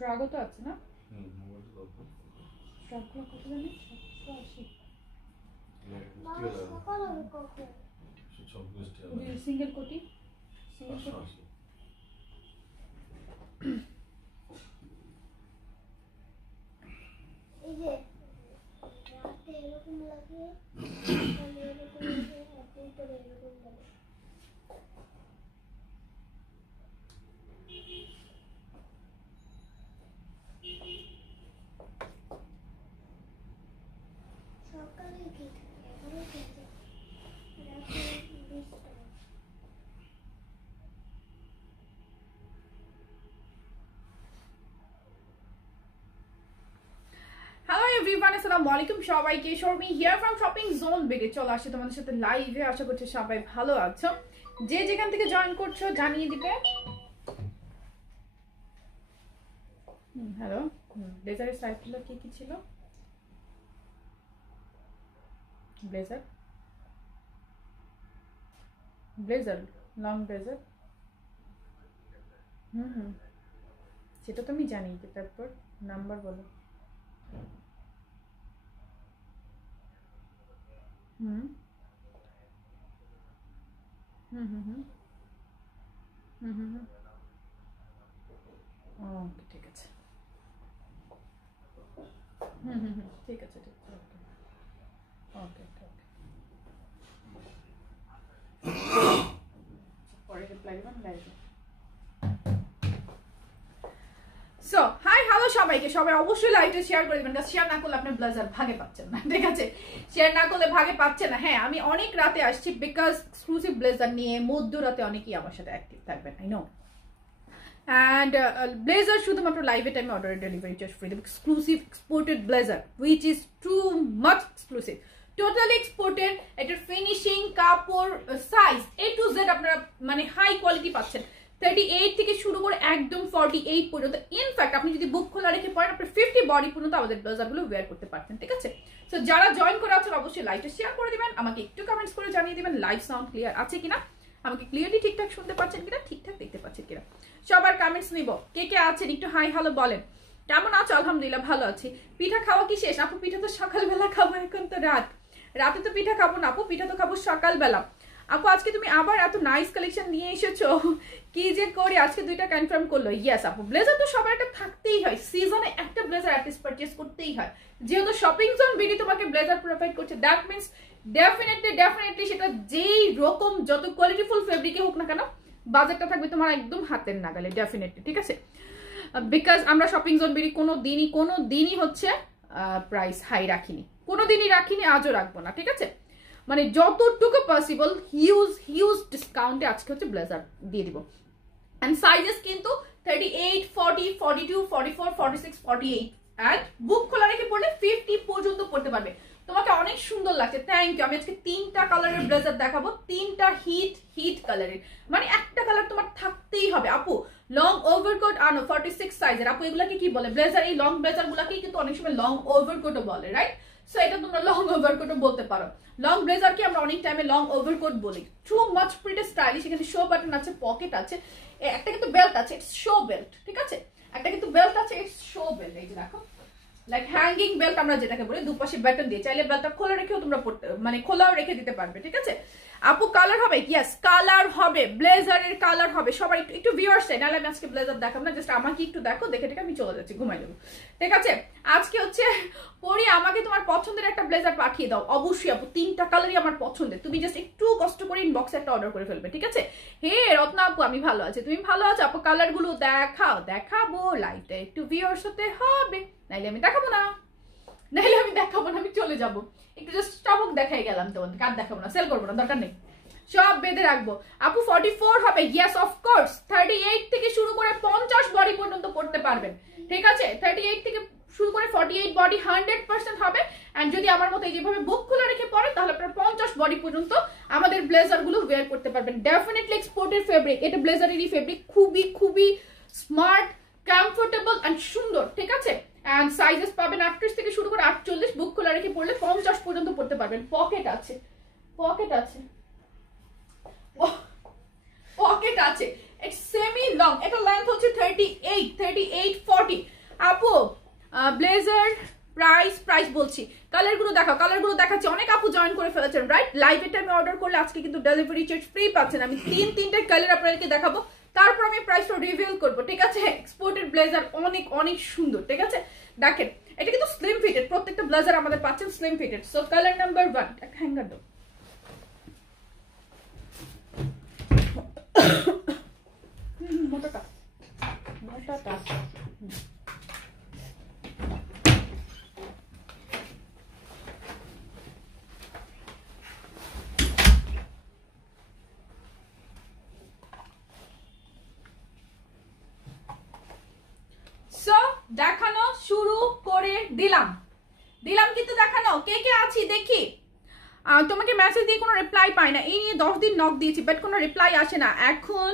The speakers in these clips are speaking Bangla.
স্ট্রাগও তো আছে না? স্ট্রাগগুলো কত জানি? 780 সিঙ্গেল কোটি এই যে রাতে এরকম লাগে এরকম লাগে আপনি তো এরকম লাগে সকালে কি এবারে কি রাতে 20 টাকা হ্যালো এভরিওয়ান, আসসালামু আলাইকুম সবাইকে। Sharmi here from shopping zone বেগে চলে আসছে তোমাদের সাথে লাইভে। আশা করছি সবাই ভালো আছো। যে যেখান থেকে জয়েন করছো জানিয়ে দিবে। হ্যালো, ব্লেজারের সাইজগুলো কি কি ছিল? ব্লেজার লং ব্লেজার, সেটা তো আমি জানি। তারপর নাম্বার বলো। ওকে, ঠিক আছে। ঠিক আছে, ঠিক আছে। ওকে ওকে ওকে। পরে রিপ্লাই দেবেন লাইভে। সো হাই হ্যালো সবাইকে। সবাই অবশ্যই লাইভটা শেয়ার করে দেবেন, কারণ শেয়ার না করলে আপনার ব্লেজার ভাগে পাচ্ছেন না। ঠিক আছে, শেয়ার না করলে ভাগে পাচ্ছেন না। হ্যাঁ, আমি অনেক রাতে আসছি বিকজ এক্সক্লুসিভ ব্লেজার নিয়ে মধ্যরাতে অনেকেই আমার সাথে অ্যাক্টিভ থাকবেন, আই নো। অ্যান্ড ব্লেজার শুধুমাত্র লাইভে টাইমে অর্ডার ডেলিভারি চার্জ ফ্রি দেবো। Exclusive exported blazer which is too much exclusive, totally exported. এটার ফিনিশিং, কাপড়, সাইজ A to Z আপনারা মানে হাই কোয়ালিটি পাচ্ছেন। 38 থেকে শুরু করে একদম 48 পর্যন্ত। ইনফ্যাক্ট আপনি যদি বুক খোলা রেখে পড়েন আপনি 50 বডি পর্যন্ত আমাদের ব্লেজারগুলো ওয়্যার করতে পারতেন। ঠিক আছে, সো যারা জয়েন করে আছেন অবশ্যই লাইভটা শেয়ার করে দিবেন, আমাকে একটু কমেন্টস করে জানিয়ে দিবেন লাইভ সাউন্ড ক্লিয়ার আছে কিনা, আমাকে ক্লিয়ারলি ঠিকঠাক শুনতে পাচ্ছেন কিনা, ঠিকঠাক দেখতে পাচ্ছেন কিনা। সবার কমেন্টস নিব। কে কে আছেন একটু হাই হ্যালো বলেন। কেমন আছো? আলহামদুলিল্লাহ ভালো আছি। পিঠা খাওয়া কি শেষ? আপু পিঠা তো সকালবেলা খাবো, এখন তো রাতে তো পিঠা খাবো না আপু, পিঠা তো খাবো সকালবেলা। আপু আজকে তুমি আবার এত নাইস কালেকশন নিয়ে এসেছো, কি যে করি। আজকে দুইটা কনফার্ম করলো। ইয়েস আপু, ব্লেজার তো সবার একটা থাকতেই হয়, সিজনে একটা ব্লেজার অ্যাটলিস্ট পারচেজ করতেই হয়। যেহেতু শপিং জোন বিডি তোমাকে ব্লেজার প্রোভাইড করছে, দ্যাট মিনস ডেফিনেটলি সেটা যেই রকম যত কোয়ালিটিফুল ফেব্রিকে হোক না কেন, বাজেটটা থাকবে তোমার একদম হাতের নাগালে ডেফিনেটলি। ঠিক আছে, বিকজ আমরা শপিং জোন বিডি কোনো দিনই হচ্ছে প্রাইস হাই রাখিনি, রাখিনি, আজও রাখবো না। ঠিক আছে, মানে যতটুকু পসিবল হিউজ ডিসকাউন্টে আজকে হচ্ছে ব্লেজার দিয়ে দিব। এন্ড সাইজেস কিন্তু 38, 40, 42, 44, 46, 48 এন্ড বুক খোলা রেখে পড়লে 50 পর্যন্ত পড়তে পারবে। তোমাকে অনেক সুন্দর লাগছে, থ্যাংক ইউ। আমি আজকে 3টা কালারের ব্লেজার দেখাবো, 3টা হিট কালারের, মানে একটা কালার তোমার থাকতেই হবে। আপু লং ওভারকোট আনো 46 সাইজের। আপু এগুলাকে কি বলে? ব্লেজার। এই লং ব্লেজার গুলাকেই কিন্তু অনেক সময় লং ওভারকোটও বলে, রাইট? সো এটা তোমরা লং ওভারকোটও বলতে পারো। লং ব্লেজারকে আমরা অনেক টাইমে লং ওভারকোট বলি। Two much pretty stylish. এখানে শো বাটন আছে, পকেট আছে, একটা কিন্তু বেল্ট আছে, ইটস শো বেল্ট। ঠিক আছে, একটা কিন্তু বেল্ট আছে, ইটস শো বেল্ট। এই যে দেখো, লাইক হ্যাঙ্গিং বেল্ট আমরা যেটাকে বলি, দুপাশে বাটন দিয়ে চাইলে বেল্টটা খোলা রেখেও তোমরা পড়তে, মানে খোলাও রেখে দিতে পারবে। ঠিক আছে আপু, কালার হবে? ইয়েস কালার হবে, ব্লেজারের কালার হবে। সবাই একটু ভিউয়ার্স চাই, নাহলে আমি আজকে ব্লেজার দেখাবো না, জাস্ট আমাকে একটু দেখো, দেখে আমি চলে যাচ্ছি, ঘুমাই দেবো। ঠিক আছে, আজকে হচ্ছে পরি আমাকে তোমার পছন্দের একটা ব্লেজার পাঠিয়ে দাও। অবশ্যই আপু, 3টা কালারই আমার পছন্দের। তুমি জাস্ট একটু কষ্ট করে ইনবক্সে একটা অর্ডার করে ফেলবে। ঠিক আছে, হে রত্না আপু আমি ভালো আছি, তুমি ভালো আছো? আপু কালার গুলো দেখাবো লাইভটা একটু ভিউয়ার্স হতে হবে, নাইলে আমি দেখাবো না, আমি চলে যাব। একটু জাস্ট স্টক দেখাই গেলাম তোমাদের, কার দেখাবো না, সেল করবো না, দরকার নেই, সব বেঁধে রাখবো। আপু 44 হবে? Yes of course. 38 থেকে শুরু করে 50 বডি পর্যন্ত পড়তে পারবেন। ঠিক আছে, 38 থেকে শুরু করে 48 বডি 100% হবে। এন্ড যদি আমার মতো যেভাবে বুক খোলা রেখে পড়েন তাহলে আপনারা 50 বডি পর্যন্ত আমাদের ব্লেজার গুলো ওয়্যার করতে পারবেন। ডেফিনেটলি এক্সপোর্টেড ফেব্রিক, এটা ব্লেজারেরই ফেব্রিক, খুবই স্মার্ট, কমফোর্টেবল এন্ড সুন্দর। ঠিক আছে, এন্ড সাইজেস পাবেন 38 থেকে শুরু করে 48, বুক খোলা রেখে পড়লে 50 পর্যন্ত পড়তে পারবেন। পকেট আছে, ইটস সেমি লং, এটা লেন্থ হচ্ছে 38 40। আপু ব্লেজার প্রাইস বলছি, কালার গুলো দেখাও, কালার গুলো দেখাচ্ছি। অনেক আপু জয়েন করে ফেলেছেন রাইট, লাইভ এটা আমি অর্ডার করলে আজকে কিন্তু ডেলিভারি চার্জ ফ্রি পাচ্ছেন। আমি তিনটে কালার আপনাদেরকে দেখাবো, তারপর আমি প্রাইসটা রিভিল করবো, ঠিক আছে। এক্সপোর্টেড ব্লেজার অনেক সুন্দর, ঠিক আছে। দেখেন এটা কিন্তু স্লিম ফিটেড, প্রত্যেকটা ব্লেজার আমাদের পাচ্ছেন slim fitted. So colour number 1, একটা হ্যাঙ্গার দাও। মোটাটা দেখানো শুরু করে দিলাম কিন্তু দেখানো কে আছি দেখি। তোমাকে মেসেজ দিয়ে কোনো রিপ্লাই পাই না, এই নিয়ে 10 দিন নক দিয়েছি বাট কোনো রিপ্লাই আসে না। এখন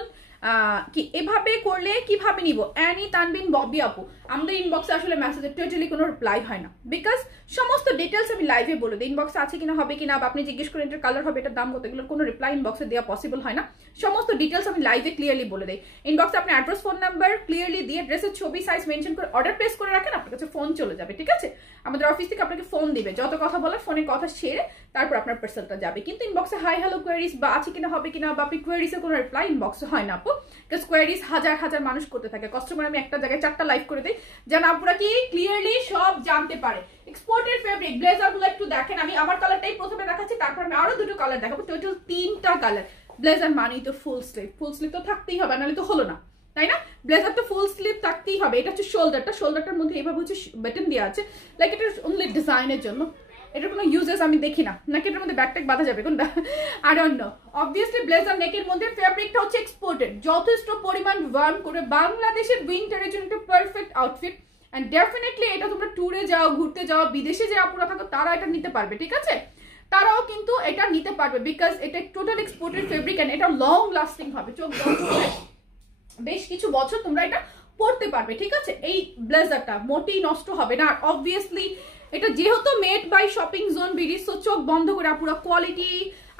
কি এভাবে করলে কিভাবে নিব? অ্যানি তানবিন ববি আপু, আমাদের ইনবক্সে আসলে মেসেজের টোটালি কোনো রিপ্লাই হয় না, বিকজ সমস্ত ডিটেলস আমি লাইভে বলে দিই। ইনবক্সে আছে কিনা, হবে কিনা, বা আপনি জিজ্ঞেস করেন এটার কালার হবে, এটার দাম কত, এগুলোর কোনো রিপ্লাই ইনবক্সে দেওয়া পসিবল হয় না। সমস্ত ডিটেলস আমি লাইভে ক্লিয়ারলি বলে দিই। ইনবক্সে আপনি অ্যাড্রেস ফোন নাম্বার ক্লিয়ারলি দিয়ে ড্রেসের ছবি সাইজ মেনশন করে অর্ডার প্লেস করে রাখেন, আপনার কাছে ফোন চলে যাবে, ঠিক আছে। আমাদের অফিস থেকে আপনাকে ফোন দিবে, যত কথা বলার ফোনে কথা সেরে তারপর আপনার পার্সেলটা যাবে। কিন্তু ইনবক্সে হাই হ্যালো কোয়ারিজ বা আছে কিনা, হবে কিনা, বা আপনি কোয়ারিজের কোনো রিপ্লাই ইনবক্সে হয় না আপু, বিকজ কোয়ারিজ হাজার মানুষ করতে থাকে। কাস্টমার আমি একটা জায়গায় 4টা লাইভ করে দিই যেন আপুরা কি ক্লিয়ারলি সব জানতে পারে। এক্সপোর্টেড ফেব্রিক ব্লেজার গুলো একটু দেখেন, আমি আমার কালারটাই প্রথমে দেখাচ্ছি, তারপর আমি আরো 2টো কালার দেখাবো, টোটাল 3টা কালার। ব্লেজার মানেই তো ফুল স্লিভ তো থাকতেই হবে, নাহলে তো হলো না, তাই না। ব্লেজার তো ফুল স্লিভ থাকতেই হবে। এটা হচ্ছে শোল্ডারটার মধ্যে এইভাবে হচ্ছে বাটন দেওয়া আছে, লাইক এটা অনলি ডিজাইনের জন্য, এটার কোনো ইউজেস আমি দেখি না। নাকি এটার মধ্যে ব্যাকট্যাগ বাঁধা যাবে কোনটা, I don't no. Obviously blazer নেকের মধ্যে ফেব্রিকটা হচ্ছে এক্সপোর্টেড, যথেষ্ট পরিমাণ ওয়ার্ম করে বাংলাদেশের উইন্টারের জন্য একটা পারফেক্ট আউটফিট। এন্ড ডেফিনেটলি এটা তোমরা ট্যুরে যাও, ঘুরতে যাও, বিদেশে যে আপুরা থাকো তারা এটা নিতে পারবে, ঠিক আছে। তারাও কিন্তু এটা নিতে পারবে, বিকজ এটা টোটাল এক্সপোর্টেড ফেব্রিক এন্ড এটা লং লাস্টিং হবে, চোখ বন্ধ করে বেশ কিছু বছর তোমরা এটা পরতে পারবে, ঠিক আছে। এই ব্লেজারটা মোটেই নষ্ট হবে না। আর অবভিয়াসলি এটা যেহেতু made by shopping zone BD, so চোখ বন্ধ করে আপুরা কোয়ালিটি।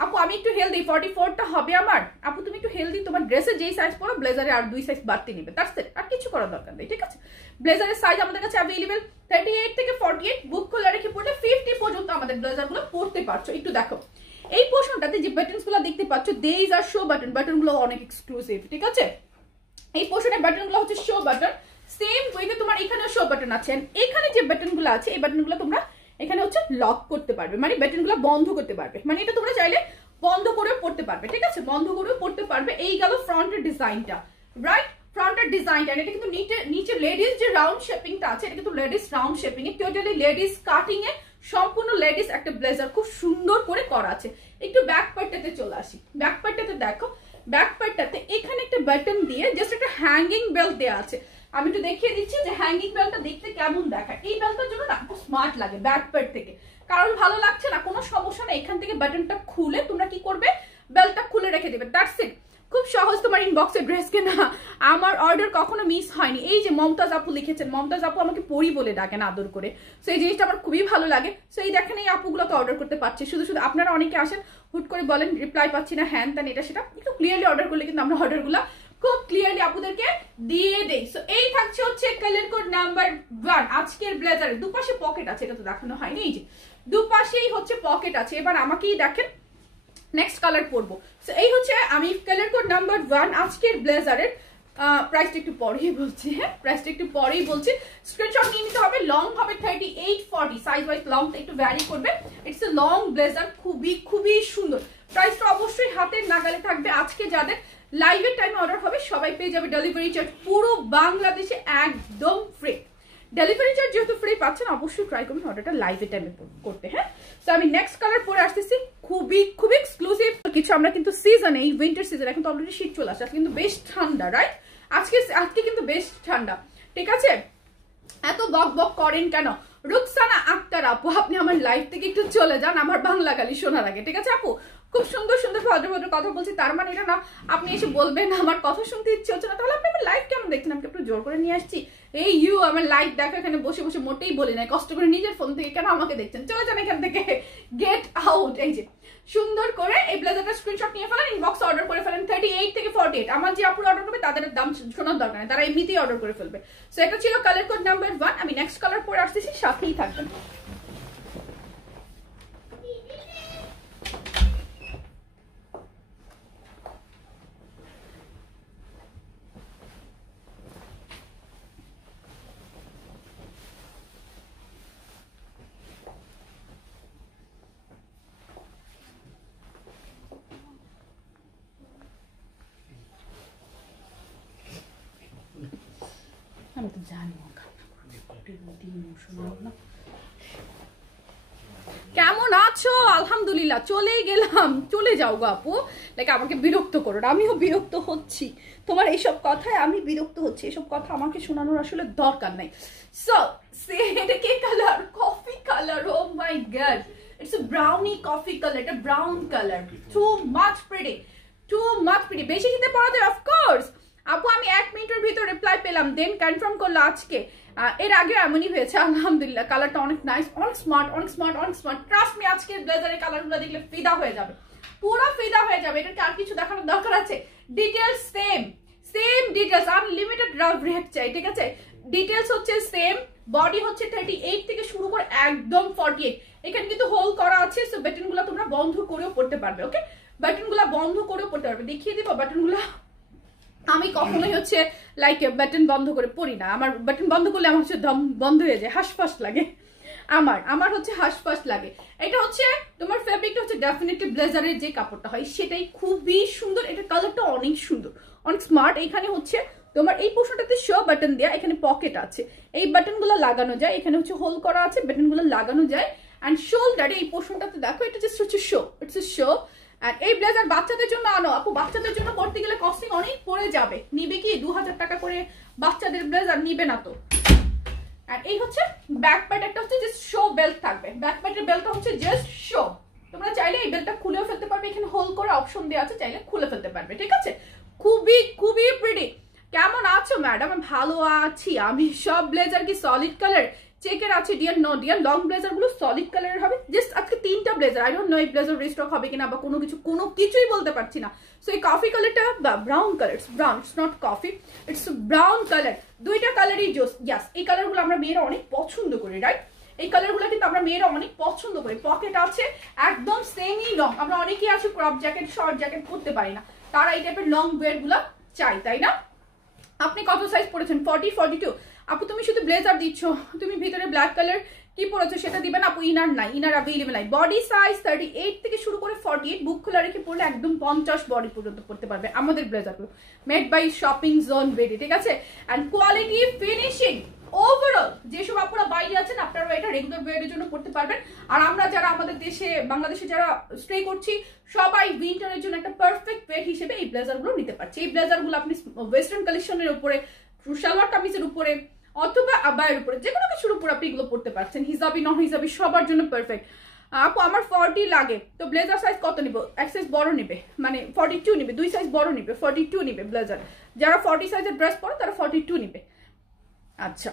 আপু আমি একটু হেলদি, 44টা হবে আমার। আপু তুমি একটু হেলদি, তোমার ড্রেসে যেই সাইজ পরো ব্লেজারে আর 2 সাইজ বাড়তি নিবে, দ্যাটস ইট, আর কিছু করার দরকার নেই, ঠিক আছে। ব্লেজারের সাইজ আমাদের কাছে অ্যাভেলেবল 38 থেকে 48, বুক খোলা রেখে পড়লে 50 পর্যন্ত আমাদের ব্লেজার গুলো পরতে পারছো। একটু দেখো এই পোর্শনটাতে যে বাটনস গুলো দেখতে পাচ্ছ, দেজ আর শো বাটন গুলো অনেক এক্সক্লুসিভ, ঠিক আছে। এই পোর্শনের বাটন গুলো হচ্ছে শো বাটন, সেম ওয়েতে তোমার এখানেও শো বাটন আছে। এখানে যে বাটন গুলো আছে এই বাটন গুলো তোমরা এখানে হচ্ছে লক করতে পারবে, মানে বাটন গুলো বন্ধ করতে পারবে, মানে এটা তোমরা চাইলে বন্ধ করেও পড়তে পারবে, ঠিক আছে, বন্ধ করেও পড়তে পারবে। এই গেল ফ্রন্টের ডিজাইনটা, রাইট, ফ্রন্টের ডিজাইনটা। এটা কিন্তু নিচে লেডিস যে রাউন্ড শেপিংটা আছে, এটা কিন্তু লেডিস রাউন্ড শেপিং এ, টোটালি লেডিস কাটিং এ, সম্পূর্ণ লেডিস একটা ব্লেজার খুব সুন্দর করে করা আছে। একটু ব্যাক পার্টটাতে চলে আসি, ব্যাক পার্টটাতে দেখো, ব্যাক পার্টটাতে এখানে একটা বাটন দিয়ে জাস্ট একটা হ্যাঙ্গিং বেল্ট দেওয়া আছে। আমি একটু দেখিয়ে দিচ্ছি যে হ্যাঙ্গিং বেল্টটা দেখতে কেমন দেখায়। এই বেল্টটার জন্য না খুব স্মার্ট লাগে ব্যাক পার্ট থেকে, কারণ ভালো লাগছে না কোনো সমস্যা না, এখান থেকে বাটনটা খুলে তোমরা কি করবে, বেল্টটা খুলে রেখে দেবে, দ্যাটস ইট। খুব সহজ তোমার ইনবক্সে ড্রেস কেনা, আমার অর্ডার কখনো মিস হয়নি। এই যে মমতাজ আপু লিখেছেন, মমতাজ আপু আমাকে পরি বলে ডাকেন আদর করে, সো এই জিনিসটা আমার খুবই ভালো লাগে। সো এই দেখেন এই আপুগুলো তো অর্ডার করতে পারছে, শুধু আপনারা অনেকে আসেন হুট করে বলেন রিপ্লাই পাচ্ছি না, হ্যান ত্যান এটা সেটা, একটু ক্লিয়ারলি অর্ডার করলে কিন্তু আমরা অর্ডারগুলো খুব ক্লিয়ারলি আপুদেরকে দিয়ে দেই। সো এই থাকছে হচ্ছে কালার কোড নাম্বার 1 আজকের ব্লেজারের। দুপাশে পকেট আছে, এটা তো দেখানো হয়নি, এই যে দুপাশেই হচ্ছে পকেট আছে। এবার আমাকেই দেখেন নেক্সট কালার পরবো। সো এই হচ্ছে আমি কালার কোড নাম্বার 1 আজকের ব্লেজারের। প্রাইসটা একটু পরেই বলছি, হ্যাঁ প্রাইসটা একটু পরেই বলছি। স্ক্রিনশট নিয়ে নিতে হবে। লং হবে 38 40, সাইজ ওয়াইজ লংটা একটু ভ্যারি করবে। ইটস এ লং ব্লেজার, খুবই সুন্দর। প্রাইসটা অবশ্যই হাতের নাগালে থাকবে। আজকে যাদের লাইভের টাইমে অর্ডার হবে সবাই পেয়ে যাবে ডেলিভারি চার্জ পুরো বাংলাদেশে একদম ফ্রি। ডেলিভারি চার্জ যেহেতু ফ্রি পাচ্ছেন, অবশ্যই ট্রাই করবেন অর্ডারটা লাইভের টাইমে করতে, হ্যাঁ। তো আমি নেক্সট কালার পরে আসতেছি, খুবই এক্সক্লুসিভ কিছু। আমরা কিন্তু সিজনে, এই উইন্টার সিজন, এখন তো অলরেডি শীত চলে আসছে, কিন্তু বেশ ঠান্ডা, রাইট। আজকে কিন্তু বেশ ঠান্ডা, ঠিক আছে। এত বক করেন কেন? রুকসানা আক্তার আপু, আপনি আমার লাইভ থেকে একটু চলে যান আমার বাংলা গালি শোনার আগে, ঠিক আছে আপু। খুব সুন্দর ভদ্র কথা বলছি, তার মানে এটা না আপনি এসে বলবেন আমার কথা শুনতে ইচ্ছে হচ্ছে না, তাহলে আপনি আমার লাইভ কেমন দেখছেন? আমি একটু জোর করে নিয়ে আসছি, এই আমার লাইভ দেখা এখানে বসে মোটেই বলি নাই, কষ্ট করে নিজের ফোন থেকে কেন আমাকে দেখছেন? চলে যান এখান থেকে, গেট আউট। এই যে সুন্দর করে এই ব্লেজারটা স্ক্রিনশট নিয়ে ফেলেন, ইনবক্স অর্ডার করে ফেলেন 38 থেকে 48। আমার যে আপুর অর্ডার করবে তাদের দাম শোনার দরকার নেই, তারা এমনিতেই অর্ডার করে ফেলবে। সো এটা ছিল কালার কোড নাম্বার 1। আমি নেক্সট কালার পরে আসতেছি, সাথেই থাকবেন। আমি তো জানি কেমন আছো? আলহামদুলিল্লাহ, চলেই গেলাম। চলে যাও গো আপু, লাইক আমাকে বিরক্ত করো না, আমিও বিরক্ত হচ্ছি তোমার এইসব কথায়, আমি বিরক্ত হচ্ছি। এসব কথা আমাকে শোনানোর আসলে দরকার নাই। সো এটা কি colour? Coffee colour. Oh my God, it's a brownie coffee colour. এটা brown colour, too much pretty, too much pretty. বেশি শীতে পড়াতে অফকোর্স আপু আমি 1 মিনিটের ভিতর রিপ্লাই পেলাম, দেন কনফার্ম করলো আজকে। এর আগে এমনই হয়েছে আলহামদুলিল্লাহ। কালারটা অনেক নাইস, অনেক স্মার্ট, অনেক স্মার্ট, অনেক স্মার্ট। ট্রাস্ট মি, আজকের ব্লেজারের কালারগুলো দেখলে ফিদা হয়ে যাবে, পুরো ফিদা হয়ে যাবে। এটাকে আর কিছু দেখানোর দরকার আছে? Details same, same details, unlimited rough rate চাই, ঠিক আছে? ডিটেলস হচ্ছে সেম, বডি হচ্ছে 38 থেকে শুরু করে একদম 48। এখানে কিন্তু হোল করা আছে, সো বাটনগুলো তোমরা বন্ধ করেও পড়তে পারবে। ওকে, বাটনগুলো বন্ধ করেও পড়তে পারবে। দেখিয়ে দিব বাটনগুলো। আমি কখনোই হচ্ছে লাইক বাটন বন্ধ করে পড়ি না। আমার বাটন বন্ধ করলে আমার হচ্ছে দম বন্ধ হয়ে যায়, হাঁসফাঁস লাগে আমার হচ্ছে হাঁসফাঁস লাগে। এটা হচ্ছে তোমার ফেব্রিকটা হচ্ছে ডেফিনেটলি ব্লেজারের যে কাপড়টা হয় সেটাই খুবই সুন্দর। এটা কালারটা অনেক সুন্দর, অনেক স্মার্ট। এইখানে হচ্ছে তোমার এই পোর্শনটাতে শো বাটন দেয়া, এখানে পকেট আছে, এই বাটনগুলো লাগানো যায়। এখানে হচ্ছে হোল করা আছে, বাটনগুলো লাগানো যায়। অ্যান্ড শোল্ডারে এই পোর্শনটাতে দেখো, এটা জাস্ট হচ্ছে শো, ইটস এ শো। আর এই ব্লেজার বাচ্চাদের জন্য আনো আপু, বাচ্চাদের জন্য করতে গেলে কস্টিং অনেক পড়ে যাবে। নিবে কি 2000 টাকা করে বাচ্চাদের ব্লেজার? নিবে না তো। আর এই হচ্ছে ব্যাক প্যাড, একটা হচ্ছে জাস্ট শো বেল্ট থাকবে। ব্যাক প্যাডের বেল্টটা হচ্ছে জাস্ট শো। তোমরা চাইলে এই বেল্টটা খুলেও ফেলতে পারবে, এখানে হোল করে অপশন দেওয়া আছে, চাইলে খুলে ফেলতে পারবে, ঠিক আছে? খুবই খুবই প্রিটি। কেমন আছো ম্যাডাম? ভালো আছি আমি। সব ব্লেজার কি সলিড কালার? চেকের আছে dear? No dear, long blazer গুলো সলিড কালারের হবে। জাস্ট আজকে 3টা ব্লেজার, আই ডোন্ট নো এই ব্লেজার রিস্টক হবে কিনা বা কোনো কিছুই বলতে পারছি না। সো এই কফি কালারটা brown colour, it's brown, it's not coffee, it's brown colour. দুইটা কালারই জোস। ইয়াস, এই কালারগুলো আমরা মেয়েরা অনেক পছন্দ করি, রাইট? এই কালারগুলো কিন্তু আমরা মেয়েরা অনেক পছন্দ করি। পকেট আছে একদম সেমি লং। আমরা অনেকেই আছি ক্রপ জ্যাকেট, শর্ট জ্যাকেট পরতে পারি না, তারা এই টাইপের লং ওয়্যার গুলা চাই, তাই না? আপনি কত সাইজ পড়েছেন? 40, 42। আপু তুমি শুধু ব্লেজার দিচ্ছ, তুমি ভিতরে ব্ল্যাক কালার কি পড়েছো সেটা দিবেন আপু। ইনার নাই, ইনার অ্যাভেলেবল নাই। বডি সাইজ 38 থেকে শুরু করে 48, বুক খোলা রেখে পড়লে একদম 50 বডি পর্যন্ত পড়তে পারবে আমাদের ব্লেজারগুলো। মেড বাই শপিং জোন বেডি, ঠিক আছে? অ্যান্ড কোয়ালিটি, ফিনিশিং, ওভারঅল যেসব আপনারা বাইরে আছেন আপনারা এটা রেগুলার ওয়্যারের জন্য পড়তে পারবেন। আর আমরা যারা আমাদের দেশে, বাংলাদেশে যারা স্টে করছি, সবাই উইন্টারের জন্য একটা পারফেক্ট ওয়্যার হিসেবে এই ব্লেজারগুলো নিতে পারছি। এই ব্লেজারগুলো আপনি ওয়েস্টার্ন কালেকশনের উপরে, সালোয়ার কামিজের উপরে, অথবা আবায়ের উপরে, যে কোনো কিছুর উপর আপনি এগুলো পড়তে পারছেন। হিজাবি, নন হিজাবি, সবার জন্য পারফেক্ট। আপু আমার 40 লাগে, তো ব্লেজার সাইজ কত নিব? এক সাইজ বড় নিবে, মানে 42 নিবে, 2 সাইজ বড় নিবে, 42 নিবে ব্লেজার। যারা 40 সাইজের ড্রেস পরে তারা 42 নিবে। আচ্ছা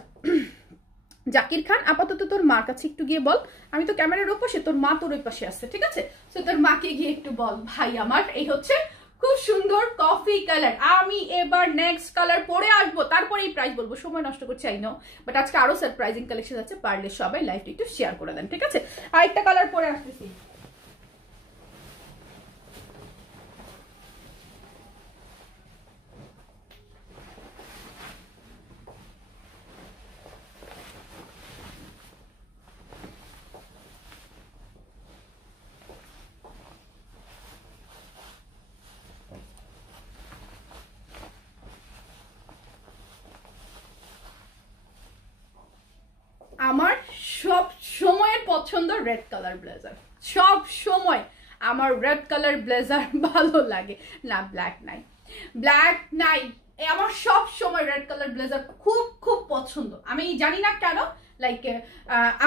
জাকির খান, আপাতত তোর মার কাছে একটু গিয়ে বল। আমি তো ক্যামেরার ওই পাশে, তোর মা তোর ওই পাশে আছে, ঠিক আছে? তো তোর মাকে গিয়ে একটু বল ভাই আমার এই হচ্ছে খুব সুন্দর কফি কালার। আমি এবার নেক্সট কালার পরে আসবো, তারপরে এই প্রাইস বলবো। সময় নষ্ট করছি আই নো, বাট আজকে আরো সারপ্রাইজিং কালেকশন আছে, পারলে সবাই লাইভটা একটু শেয়ার করে দেন, ঠিক আছে? আরেকটা কালার পরে আসতেছি। আমার সব সময়ের পছন্দ রেড কালার ব্লেজার, সব সময় আমার রেড কালার ব্লেজার ভালো লাগে। না ব্ল্যাক নাই, ব্ল্যাক নাই, আমার সব সময় রেড কালার ব্লেজার খুব খুব পছন্দ। আমি জানি না কেন, লাইক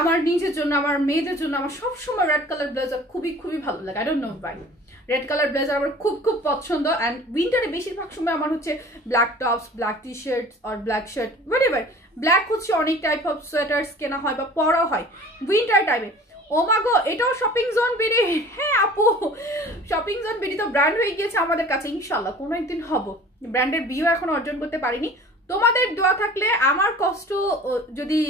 আমার নিজের জন্য, আমার মেয়েদের জন্য আমার সব সময় রেড কালার ব্লেজার খুবই খুবই ভালো লাগে। I don't know why, red colour blazer আমার খুব খুব পছন্দ। অ্যান্ড উইন্টারে বেশিরভাগ সময় আমার হচ্ছে black tops, black T shirt আর ব্ল্যাক শার্ট, হোয়াটএভার। ব্ল্যাক হচ্ছে অনেক টাইপ অফ সোয়েটার্স কেনা হয় বা পরা হয় উইন্টার টাইমে। ও মা গো, এটাও শপিং জোন বিডি। হ্যাঁ আপু, শপিং জোন বিডি তো ব্র্যান্ড হয়ে গিয়েছে আমাদের কাছে, ইনশাল্লাহ কোনো একদিন হব। ব্র্যান্ডের বিও এখন অর্জন করতে পারিনি, তোমাদের দোয়া থাকলে আমার কষ্ট যদি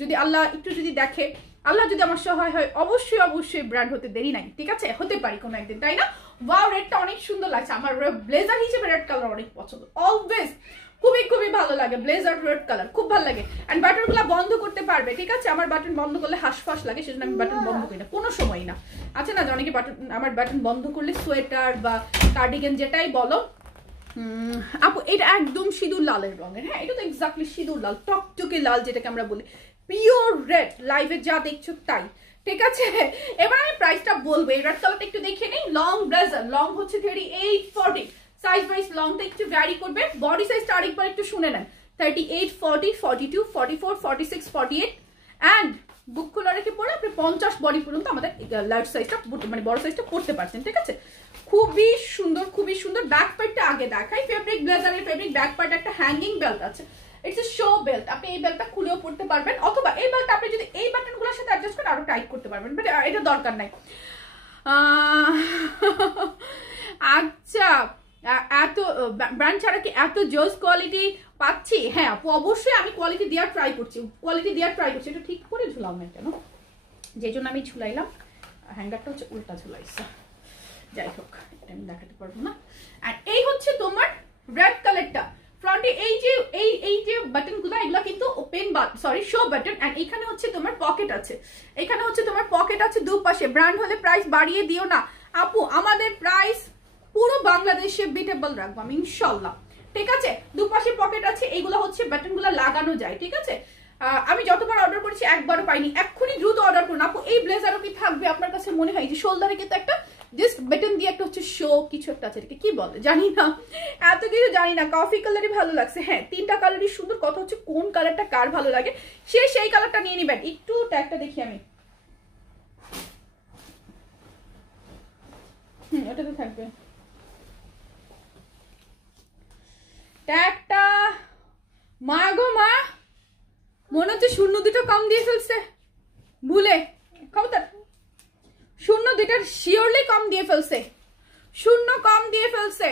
যদি আল্লাহ একটু যদি দেখে, আল্লাহ যদি আমার সহায় হয়, অবশ্যই অবশ্যই ব্র্যান্ড হতে দেরি নাই, ঠিক আছে? হতে পারি কোনো একদিন, তাই না? ওয়াও, রেডটা অনেক সুন্দর লাগছে আমার, ব্লেজার হিসেবে রেড কালার অনেক পছন্দ, অলওয়েজ খুবই খুবই ভালো লাগে ব্লেজার রেড কালার, খুব ভালো লাগে। এন্ড বাটনগুলো বন্ধ করতে পারবে, ঠিক আছে? আমার বাটন বন্ধ করলে হাঁসফাঁস লাগে, সেজন্য আমি বাটন বন্ধ করি না কোনো সময় না। আচ্ছা না, অনেকে বাটন, আমার বাটন বন্ধ করলে সোয়েটার বা কার্ডিগান যেটাই বলো। আপু এটা একদম সিঁদুর লালের রঙের, হ্যাঁ এটা তো এক্স্যাক্টলি সিঁদুর লাল, টকটকে লাল যেটাকে আমরা বলি, পিওর রেড, লাইভে যা দেখছো তাই, ঠিক আছে? এবার আমি প্রাইসটা বলবো। এই রেড কালারটা একটু দেখে নেই। লং ব্লেজার, লং হচ্ছে 38-40, সাইজ ওয়াইজ লংটা একটু ভ্যারি করবে। বডি সাইজটা আরেকবার একটু শুনে নেন, 38, 40, 42, 44, 46, 48 অ্যান্ড বুক খোলা রেখে পরে আপনি 50 বডি পর্যন্ত আমাদের লার্জ সাইজটা, মানে বড় সাইজটা পড়তে পারছেন, ঠিক আছে? খুবই সুন্দর, খুবই সুন্দর। ব্যাক পার্টটা আগে দেখাই। ফেব্রিক ব্লেজারের ফেব্রিক ব্যাক পার্ট একটা হ্যাঙ্গিং বেল্ট আছে, ইটস এ শো বেল্ট। আপনি এই বেল্টটা খুলেও পড়তে পারবেন, অথবা এই বেল্ট আপনি যদি এই বাটনগুলোর সাথে অ্যাডজাস্ট করে আরো টাইট করতে পারবেন, বাট এটা দরকার নাই। আচ্ছা, এত ব্র্যান্ড ছাড়া কি এত জোস কোয়ালিটি পাচ্ছি? হ্যাঁ আপু, অবশ্যই আমি কোয়ালিটি দেওয়ার ট্রাই করছি, কোয়ালিটি দেওয়ার ট্রাই করছি। এটা ঠিক করে ঝুলাম না কেন, যে জন্য আমি ঝুলাইলাম, হ্যাঙ্গারটা হচ্ছে উল্টা ঝুলাইছে, যাই হোক এটা আমি দেখাতে পারবো না। আর এই হচ্ছে তোমার রেড কালারটা ফ্রন্টে, এই যে বাটনগুলো, এগুলো কিন্তু open sorry show button. And এখানে হচ্ছে তোমার পকেট আছে, এখানে হচ্ছে তোমার পকেট আছে দুপাশে। ব্র্যান্ড হলে প্রাইস বাড়িয়ে দিও না আপু, আমাদের প্রাইস পুরো বাংলাদেশে বিটেবল রাখবো আমি ইনশাল্লাহ, ঠিক আছে? দুপাশে পকেট আছে, এইগুলো হচ্ছে বাটনগুলো লাগানো যায়, ঠিক আছে? আমি যতবার অর্ডার করেছি একবারও পাইনি, এক্ষুনি দ্রুত অর্ডার করুন আপু। এই ব্লেজারও কি থাকবে আপনার কাছে মনে হয়? যে শোল্ডারে কিন্তু একটা জাস্ট বাটন দিয়ে একটা হচ্ছে শো কিছু একটা আছে, এটাকে কি বলে জানি না, এত কিছু জানি না। কফি কালারই ভালো লাগছে, হ্যাঁ তিনটা কালারই সুন্দর, কথা হচ্ছে কোন কালারটা কার ভালো লাগে সে সেই কালারটা নিয়ে নিবেন। একটু ট্যাগটা দেখি আমি, ওটাতে থাকবে ট্যাগটা। মা গো মা, মনে হচ্ছে 0 কম দিয়ে ফেলছে ভুলে, খবরদার 0 শিওরলি কম দিয়ে ফেলছে, 0 কম দিয়ে ফেলছে,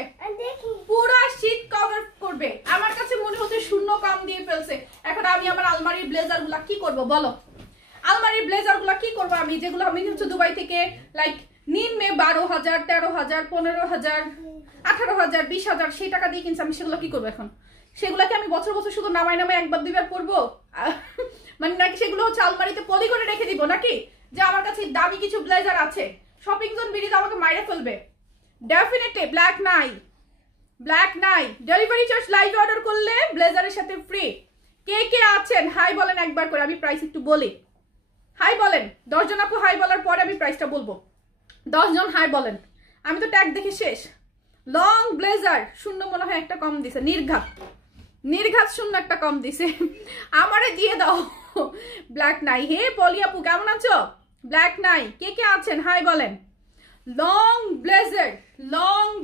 পুরা শীত কভার করবে। আমার কাছে মনে হচ্ছে 0 কম দিয়ে ফেলছে। এখন আমি আমার আলমারির ব্লেজার গুলা কি করবো বলো? আলমারির ব্লেজার গুলা কি করবো আমি, যেগুলো আমি হচ্ছে দুবাই থেকে লাইক নিম্নে 12,000, 13,000, 15,000, 18,000, 20,000 সেই টাকা দিয়ে কিনছি, আমি সেগুলো কি করবো এখন? সেগুলোকে আমি বছর বছর শুধু নামাই নামাই একবার দুইবার পরবো? মানে নাকি সেগুলো হচ্ছে আলমারিতে পলি করে রেখে দিব নাকি, যে আমার কাছে দামি কিছু ব্লেজার আছে? শপিং জোন বিডিতে আমাকে মাইরে ফেলবে ডেফিনেটলি। ব্ল্যাক নাই, ব্ল্যাক নাই। ডেলিভারি চার্জ লাইভ অর্ডার করলে ব্লেজারের সাথে ফ্রি। কে কে আছেন হাই বলেন একবার করে, আমি প্রাইস একটু বলি। হাই বলেন 10 জন আপু, হাই বলার পরে আমি প্রাইসটা বলবো। 10 জন হাই বলেন। আমি তো ট্যাগ দেখে শেষ। লং ব্লেজার 0 মনে হয় একটা কম দিছে, নির্ঘাত 0 একটা কম দিছে, আমারে দিয়ে দাও। ব্ল্যাক নাই। হে পলি আপু কেমন আছো? ব্ল্যাক নাই, কে কে আছেন হাই বলেন। Long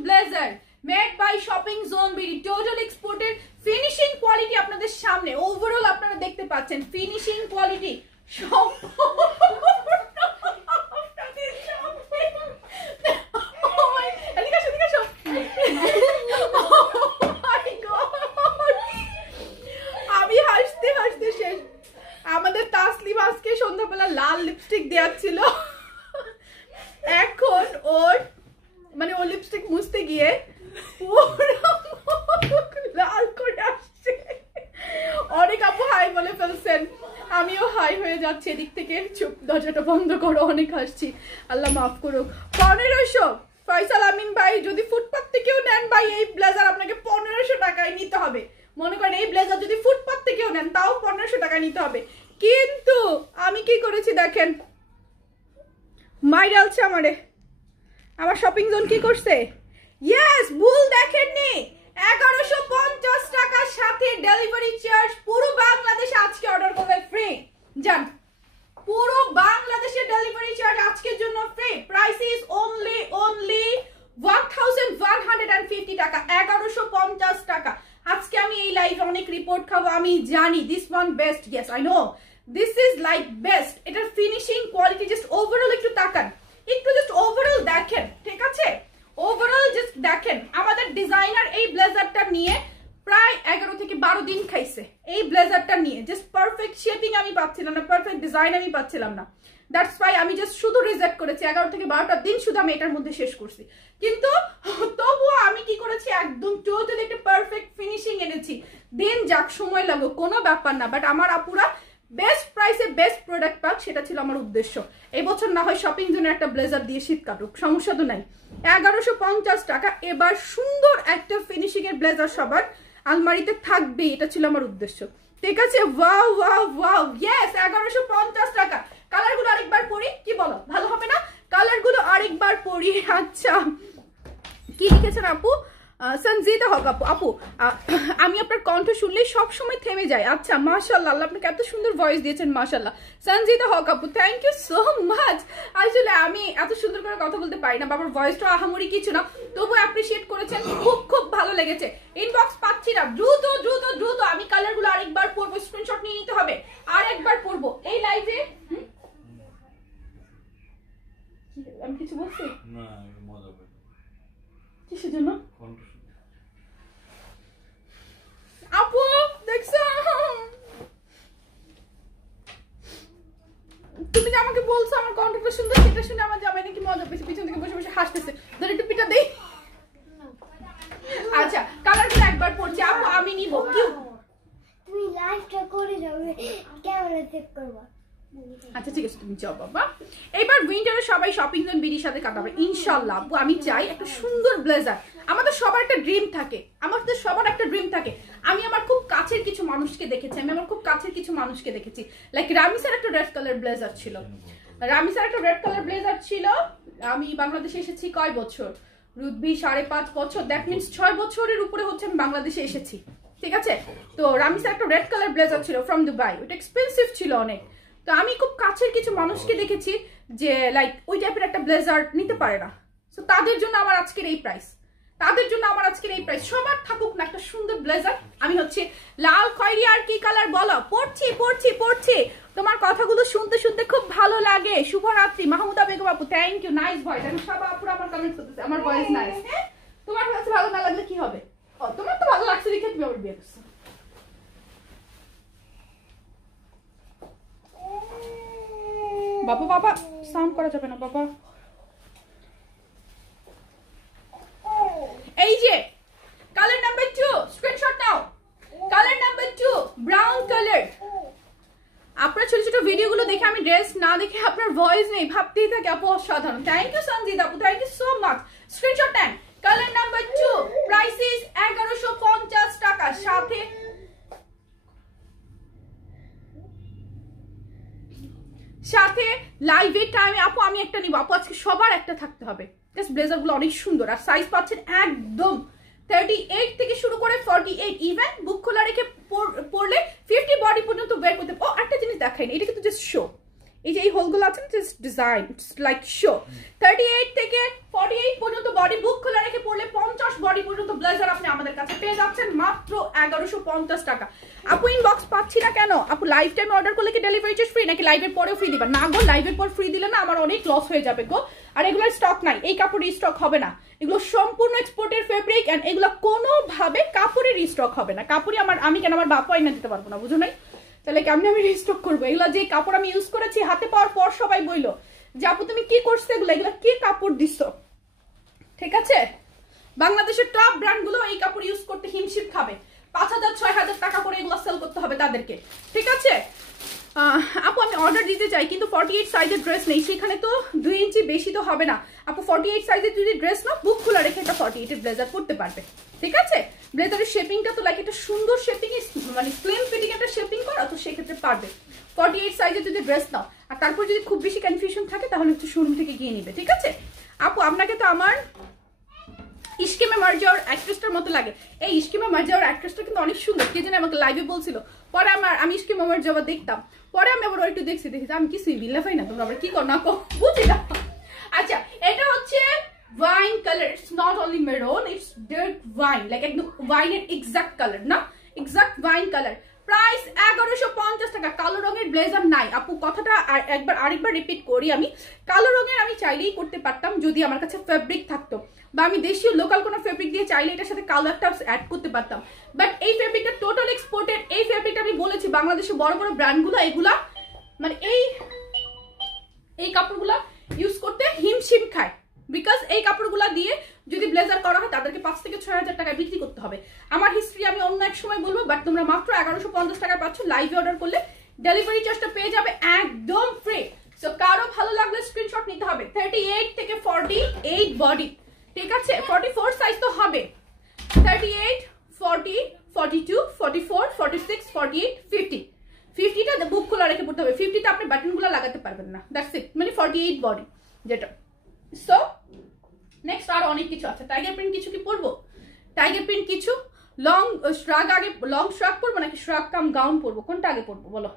blazer made by shopping zone BD, total এক্সপোর্টের ফিনিশিং কোয়ালিটি আপনাদের সামনে, ওভারঅল আপনারা দেখতে পাচ্ছেন ফিনিশিং কোয়ালিটি আমি হাসতে হাসতে শেষ। আমাদের তাসলিম আজকে সন্ধ্যাবেলা লাল লিপস্টিক দেওয়া ছিল, এখন ওর মানে ও লিপস্টিক মুছতে গিয়ে লাল করে আসছে। অনেক আপু হাই বলে ফেলছেন, আমিও হাই হয়ে যাচ্ছি এদিক থেকে। চুপ, দরজাটা বন্ধ করো, অনেক হাসছি, আল্লাহ মাফ করুক। 1500 ফয়সাল আমিন ভাই, যদি ফুটপাত থেকেও নেন ভাই এই ব্লেজার আপনাকে 1500 টাকায় নিতে হবে। মনে করেন এই ব্লেজার যদি ফুটপাত থেকেও নেন তাও 1500 টাকায় নিতে হবে। কিন্তু আমি কি করেছি দেখেন, মাইর আলছে আমারে, আমার শপিং জোন কি করছে। ইয়েস, ভুল দেখেননি, 1150 টাকার সাথে ডেলিভারি চার্জ পুরো বাংলাদেশে আজকে অর্ডার করলে ফ্রি। জান, পুরো বাংলাদেশে ডেলিভারি চার্জ আজকের জন্য ফ্রি। প্রাইস ইজ অনলি 1150 টাকা, 1150 টাকা। আজকে আমি এই লাইভে অনেক রিপোর্ট খাবো আমি জানি, this one best, yes I know, this is like best. এটার ফিনিশিং কোয়ালিটি জাস্ট ওভারঅল একটু তাকান, একটু জাস্ট ওভারঅল দেখেন, ঠিক আছে? ওভারঅল জাস্ট দেখেন। আমাদের ডিজাইনার এই ব্লেজারটা নিয়ে প্রায় 11 থেকে 12 দিন খাইছে এই ব্লেজারটা নিয়ে। জাস্ট পারফেক্ট শেপিং আমি পাচ্ছিলাম না, পারফেক্ট ডিজাইন আমি পাচ্ছিলাম না। দ্যাটস ওয়াই আমি জাস্ট শুধু রিজেক্ট করেছি। 11 থেকে 12টা দিন শুধু আমি এটার মধ্যে শেষ করছি, কিন্তু তবুও আমি কি করেছি, একদম টোটালি একটা পারফেক্ট ফিনিশিং এনেছি। দিন যাক, সময় লাগুক, কোনো ব্যাপার না, বাট আমার আপুরা বেস্ট প্রাইসে বেস্ট প্রোডাক্ট পাক, সেটা ছিল আমার উদ্দেশ্য। এই বছর না হয় শপিং জন্য একটা ব্লেজার দিয়ে শীত কাটুক, সমস্যা তো নাই। 1150 টাকা, এবার সুন্দর একটা ফিনিশিং এর ব্লেজার সবার আলমারিতে থাকবে, এটা ছিল আমার উদ্দেশ্য, ঠিক আছে? ওয়াও ওয়াও ওয়াও, ইয়েস, 1150 টাকা। কালারগুলো আরেকবার পরি, কি বলো, ভালো হবে না? কালারগুলো আরেকবার পরি। আচ্ছা, কি লিখেছেন আপু? সঞ্জিতা হক আপু। আপু আমি আপনার কণ্ঠ শুনলেই সবসময় থেমে যায়। আচ্ছা, মাশাআল্লাহ, আল্লাহ আপনাকে এত সুন্দর ভয়েস দিয়েছেন, মাশাআল্লাহ। সঞ্জিতা হক আপু, থ্যাংক ইউ সো মাচ। আসলে আমি এত সুন্দর করে কথা বলতে পারি না, বাবার ভয়েসটা আহামরি কিছু না, তবু অ্যাপ্রিসিয়েট করেছেন, খুব খুব ভালো লেগেছে। ইনবক্স পাচ্ছি না, দ্রুত দ্রুত দ্রুত। আমি কালারগুলো আরেকবার পড়বো, স্ক্রিনশট নিয়ে নিতে হবে, আরেকবার পড়বো এই লাইভে। আমি কিছু বলছি না, মজা পাই কিসের জন্য? আপু দেখছো, তুমি যে আমাকে বলছো আমার কণ্ঠটা সুন্দর, সেটা শুনে আমার জামাই নাকি মজা পেয়েছে, পিছন থেকে বসে বসে হাসতেছে। ধরে একটু পিটা দেই। আচ্ছা, কালারগুলো একবার পড়ছি আপু, আমি নিব। কি তুমি লাইভটা করে যাবে, ক্যামেরা চেক করবা। আচ্ছা ঠিক আছে, তুমি যাও বাবা। এবার উইন্টারে সবাই শপিং জোন বিডির সাথে কাটাবে ইনশাআল্লাহ। আপু আমি চাই একটা সুন্দর ব্লেজার। আমাদের সবার একটা ড্রিম থাকে, আমাদের সবার একটা ড্রিম থাকে। আমি আমার খুব কাছের কিছু মানুষকে দেখেছি, লাইক রামিসার একটা রেড কালার ব্লেজার ছিল, আমি বাংলাদেশে এসেছি কয় বছর, রুদবি 5.5 বছর, দ্যাট মিনস 6 বছরের উপরে হচ্ছে আমি বাংলাদেশে এসেছি, ঠিক আছে? তো রামিসার একটা রেড কালার ব্লেজার ছিল ফ্রম দুবাই, ওটা এক্সপেন্সিভ ছিল অনেক। তো আমি খুব কাছের কিছু মানুষকে দেখেছি যে লাইক ওই টাইপের একটা ব্লেজার নিতে পারে না। সো তাদের জন্য আমার আজকের এই প্রাইস, সবার থাকুক না একটা সুন্দর ব্লেজার। আমি হচ্ছে লাল খয়েরি আর কি কালার বলো? পড়ছি। তোমার কথাগুলো শুনতে শুনতে খুব ভালো লাগে। শুভরাত্রি মাহমুদা বেগম আপু, থ্যাংক ইউ, নাইস ভয়েস। আমি সব আপুরা আমার কমেন্ট করতেছে আমার ভয়েস নাইস। হ্যাঁ, তোমার কাছে ভালো না লাগলে কি হবে? ও তোমার তো ভালো লাগছে দেখে তুমি আমার বিয়ে করছো। বাবা সাউন্ড করা যাবে না বাবা। এই যে কালার নাম্বার 2, স্ক্রিনশট নাও। Colour number 2 brown colour. আপনার ছোট ছোট ভিডিওগুলো দেখে আমি ড্রেস না দেখে আপনার ভয়েস নেই ভাবতেই থাকে আপু, অসাধারণ। থ্যাংক ইউ সঞ্জিত আপু, thank you so much. Screenshot নেন। Colour number 2, price is 1150 taka. সাথে লাইভের টাইমে আপু আমি একটা নিব। আপু আজকে সবার একটা থাকতে হবে। ব্লেজারগুলো অনেক সুন্দর, আর সাইজ পাচ্ছেন একদম 38 থেকে শুরু করে 48, ইভেন বুক খোলা রেখে পরলে 50 বডি পর্যন্ত বের করতে। ও একটা জিনিস দেখাইনি, এটা কিন্তু জাস্ট শো। এই যে এই হোলগুলো আছে না, জাস্ট ডিজাইন, লাইক শো। 38 থেকে 48 পর্যন্ত বডি, বুক খোলা রেখে পরলে 50 বডি পর্যন্ত ব্লেজার আপনি আমাদের কাছে পেয়ে যাচ্ছেন মাত্র 1150 টাকা। আপু ইনবক্স পাচ্ছি না কেন? আপু লাইভ টাইমে অর্ডার করলে কি ডেলিভারি চার্জ ফ্রি, নাকি লাইভের পরেও ফ্রি দিবা? না গো, লাইভের পর ফ্রি দিলে না আমার অনেক লস হয়ে যাবে গো। আর এগুলোর স্টক নাই, এই কাপড়ের স্টক হবে না। এগুলো সম্পূর্ণ এক্সপোর্টের ফেব্রিক, এন্ড এগুলো কোনোভাবে কাপড়ের রিস্টক হবে না। কাপড়ই আমি কেন আমার বাপু আইনা দিতে পারবো না, বুঝো নাই? তাহলে কেমনি আমি রিস্টক করবো? এগুলো যে কাপড় আমি ইউজ করেছি হাতে পাওয়ার পর সবাই বললো যে আপু তুমি কি করছো, এগুলো কি কাপড় দিছো, ঠিক আছে? বাংলাদেশের টপ ব্র্যান্ড গুলো এই কাপড় ইউজ করতে হিমশিম খাবে। 5000-6000 টাকা করে এগুলো সেল করতে হবে তাদেরকে, ঠিক আছে? আপু আমি অর্ডার দিতে চাই, কিন্তু 48 সাইজের ড্রেস নেই। সেখানে তো 2 ইঞ্চি বেশি তো হবে না। আপু 48 সাইজের যদি ড্রেস নাও, বুক খোলা রেখে এটা 48 এর ব্লেজার পরতে পারবে, ঠিক আছে? ব্লেজারের শেপিংটা তো লাইক একটা সুন্দর শেপিং, মানে স্লিম ফিটিং একটা শেপিং করা, তো সেক্ষেত্রে পারবে। 48 সাইজের যদি ড্রেস নাও, আর তারপর যদি খুব বেশি কনফিউশন থাকে তাহলে একটু শোরুম থেকে গিয়ে নিবে, ঠিক আছে? আপু আপনাকে তো আমার ইশকিমে মারজাওয়ার অ্যাক্ট্রেসটার মতো লাগে। এই ইশকিমে মারজাওয়ার অ্যাক্ট্রেসটা কিন্তু অনেক সুন্দর, কে জানে আমাকে লাইভে বলছিল। পরে আমি ইশকিমে মারজাওয়া দেখতাম, পরে আমি আবার একটু দেখছি আমি কিছুই বিল্লা পাই না, তোমরা আবার কি কর না কো বুঝি না। আচ্ছা, এটা হচ্ছে wine colour, it's not only maroon, it's dark wine, like একদম ওয়াইনের এক্সাক্ট কালার না, এক্সাক্ট ওয়াইন কালার। প্রাইস 1150 টাকা। কালো রঙের ব্লেজার নাই আপু, কথাটা আরেকবার রিপিট করি। আমি কালো রঙের আমি চাইলেই করতে পারতাম যদি আমার কাছে ফেব্রিক থাকতো, বা আমি দেশীয় লোকাল কোনো ফেব্রিক দিয়ে চাইলে এটার সাথে কালো একটা অ্যাড করতে পারতাম। বাট এই ফেব্রিকটা টোটাল এক্সপোর্টেড। এই ফেব্রিকটা আমি বলেছি বাংলাদেশে বড় বড় ব্র্যান্ডগুলো এগুলা মানে এই কাপড়গুলা ইউজ করতে হিমশিম খায়, বিকজ এই কাপড়গুলা দিয়ে যদি ব্লেজার করা হয় তাদেরকে 5 থেকে 6 হাজার টাকায় বিক্রি করতে হবে। আমার হিস্ট্রি আমি অন্য এক সময় বলবো, বাট তোমরা মাত্র 1150 টাকায় পাচ্ছ। লাইভে অর্ডার করলে ডেলিভারি চার্জটা পেয়ে যাবে একদম ফ্রি। সো কারো ভালো লাগলে স্ক্রিনশট নিতে হবে। 38 থেকে 48 বডি, ঠিক আছে? 44 সাইজ তো হবে। 38, 40, 42, 44, 46, 48, 50। 50টা বুক খোলা রেখে পড়তে হবে। 50তে আপনি বাটনগুলো লাগাতে পারবেন না, দ্যাটস ইট। মানে 48 বডি যেটা। সো নেক্সট আর অনেক কিছু আছে। টাইগার প্রিন্ট কিছু কি পরবো? টাইগার প্রিন্ট কিছু লং শ্রাগ, আগে লং শ্রাগ পরবো নাকি শ্রাগ কাম গাউন পরবো? কোনটা আগে পরবো বলো?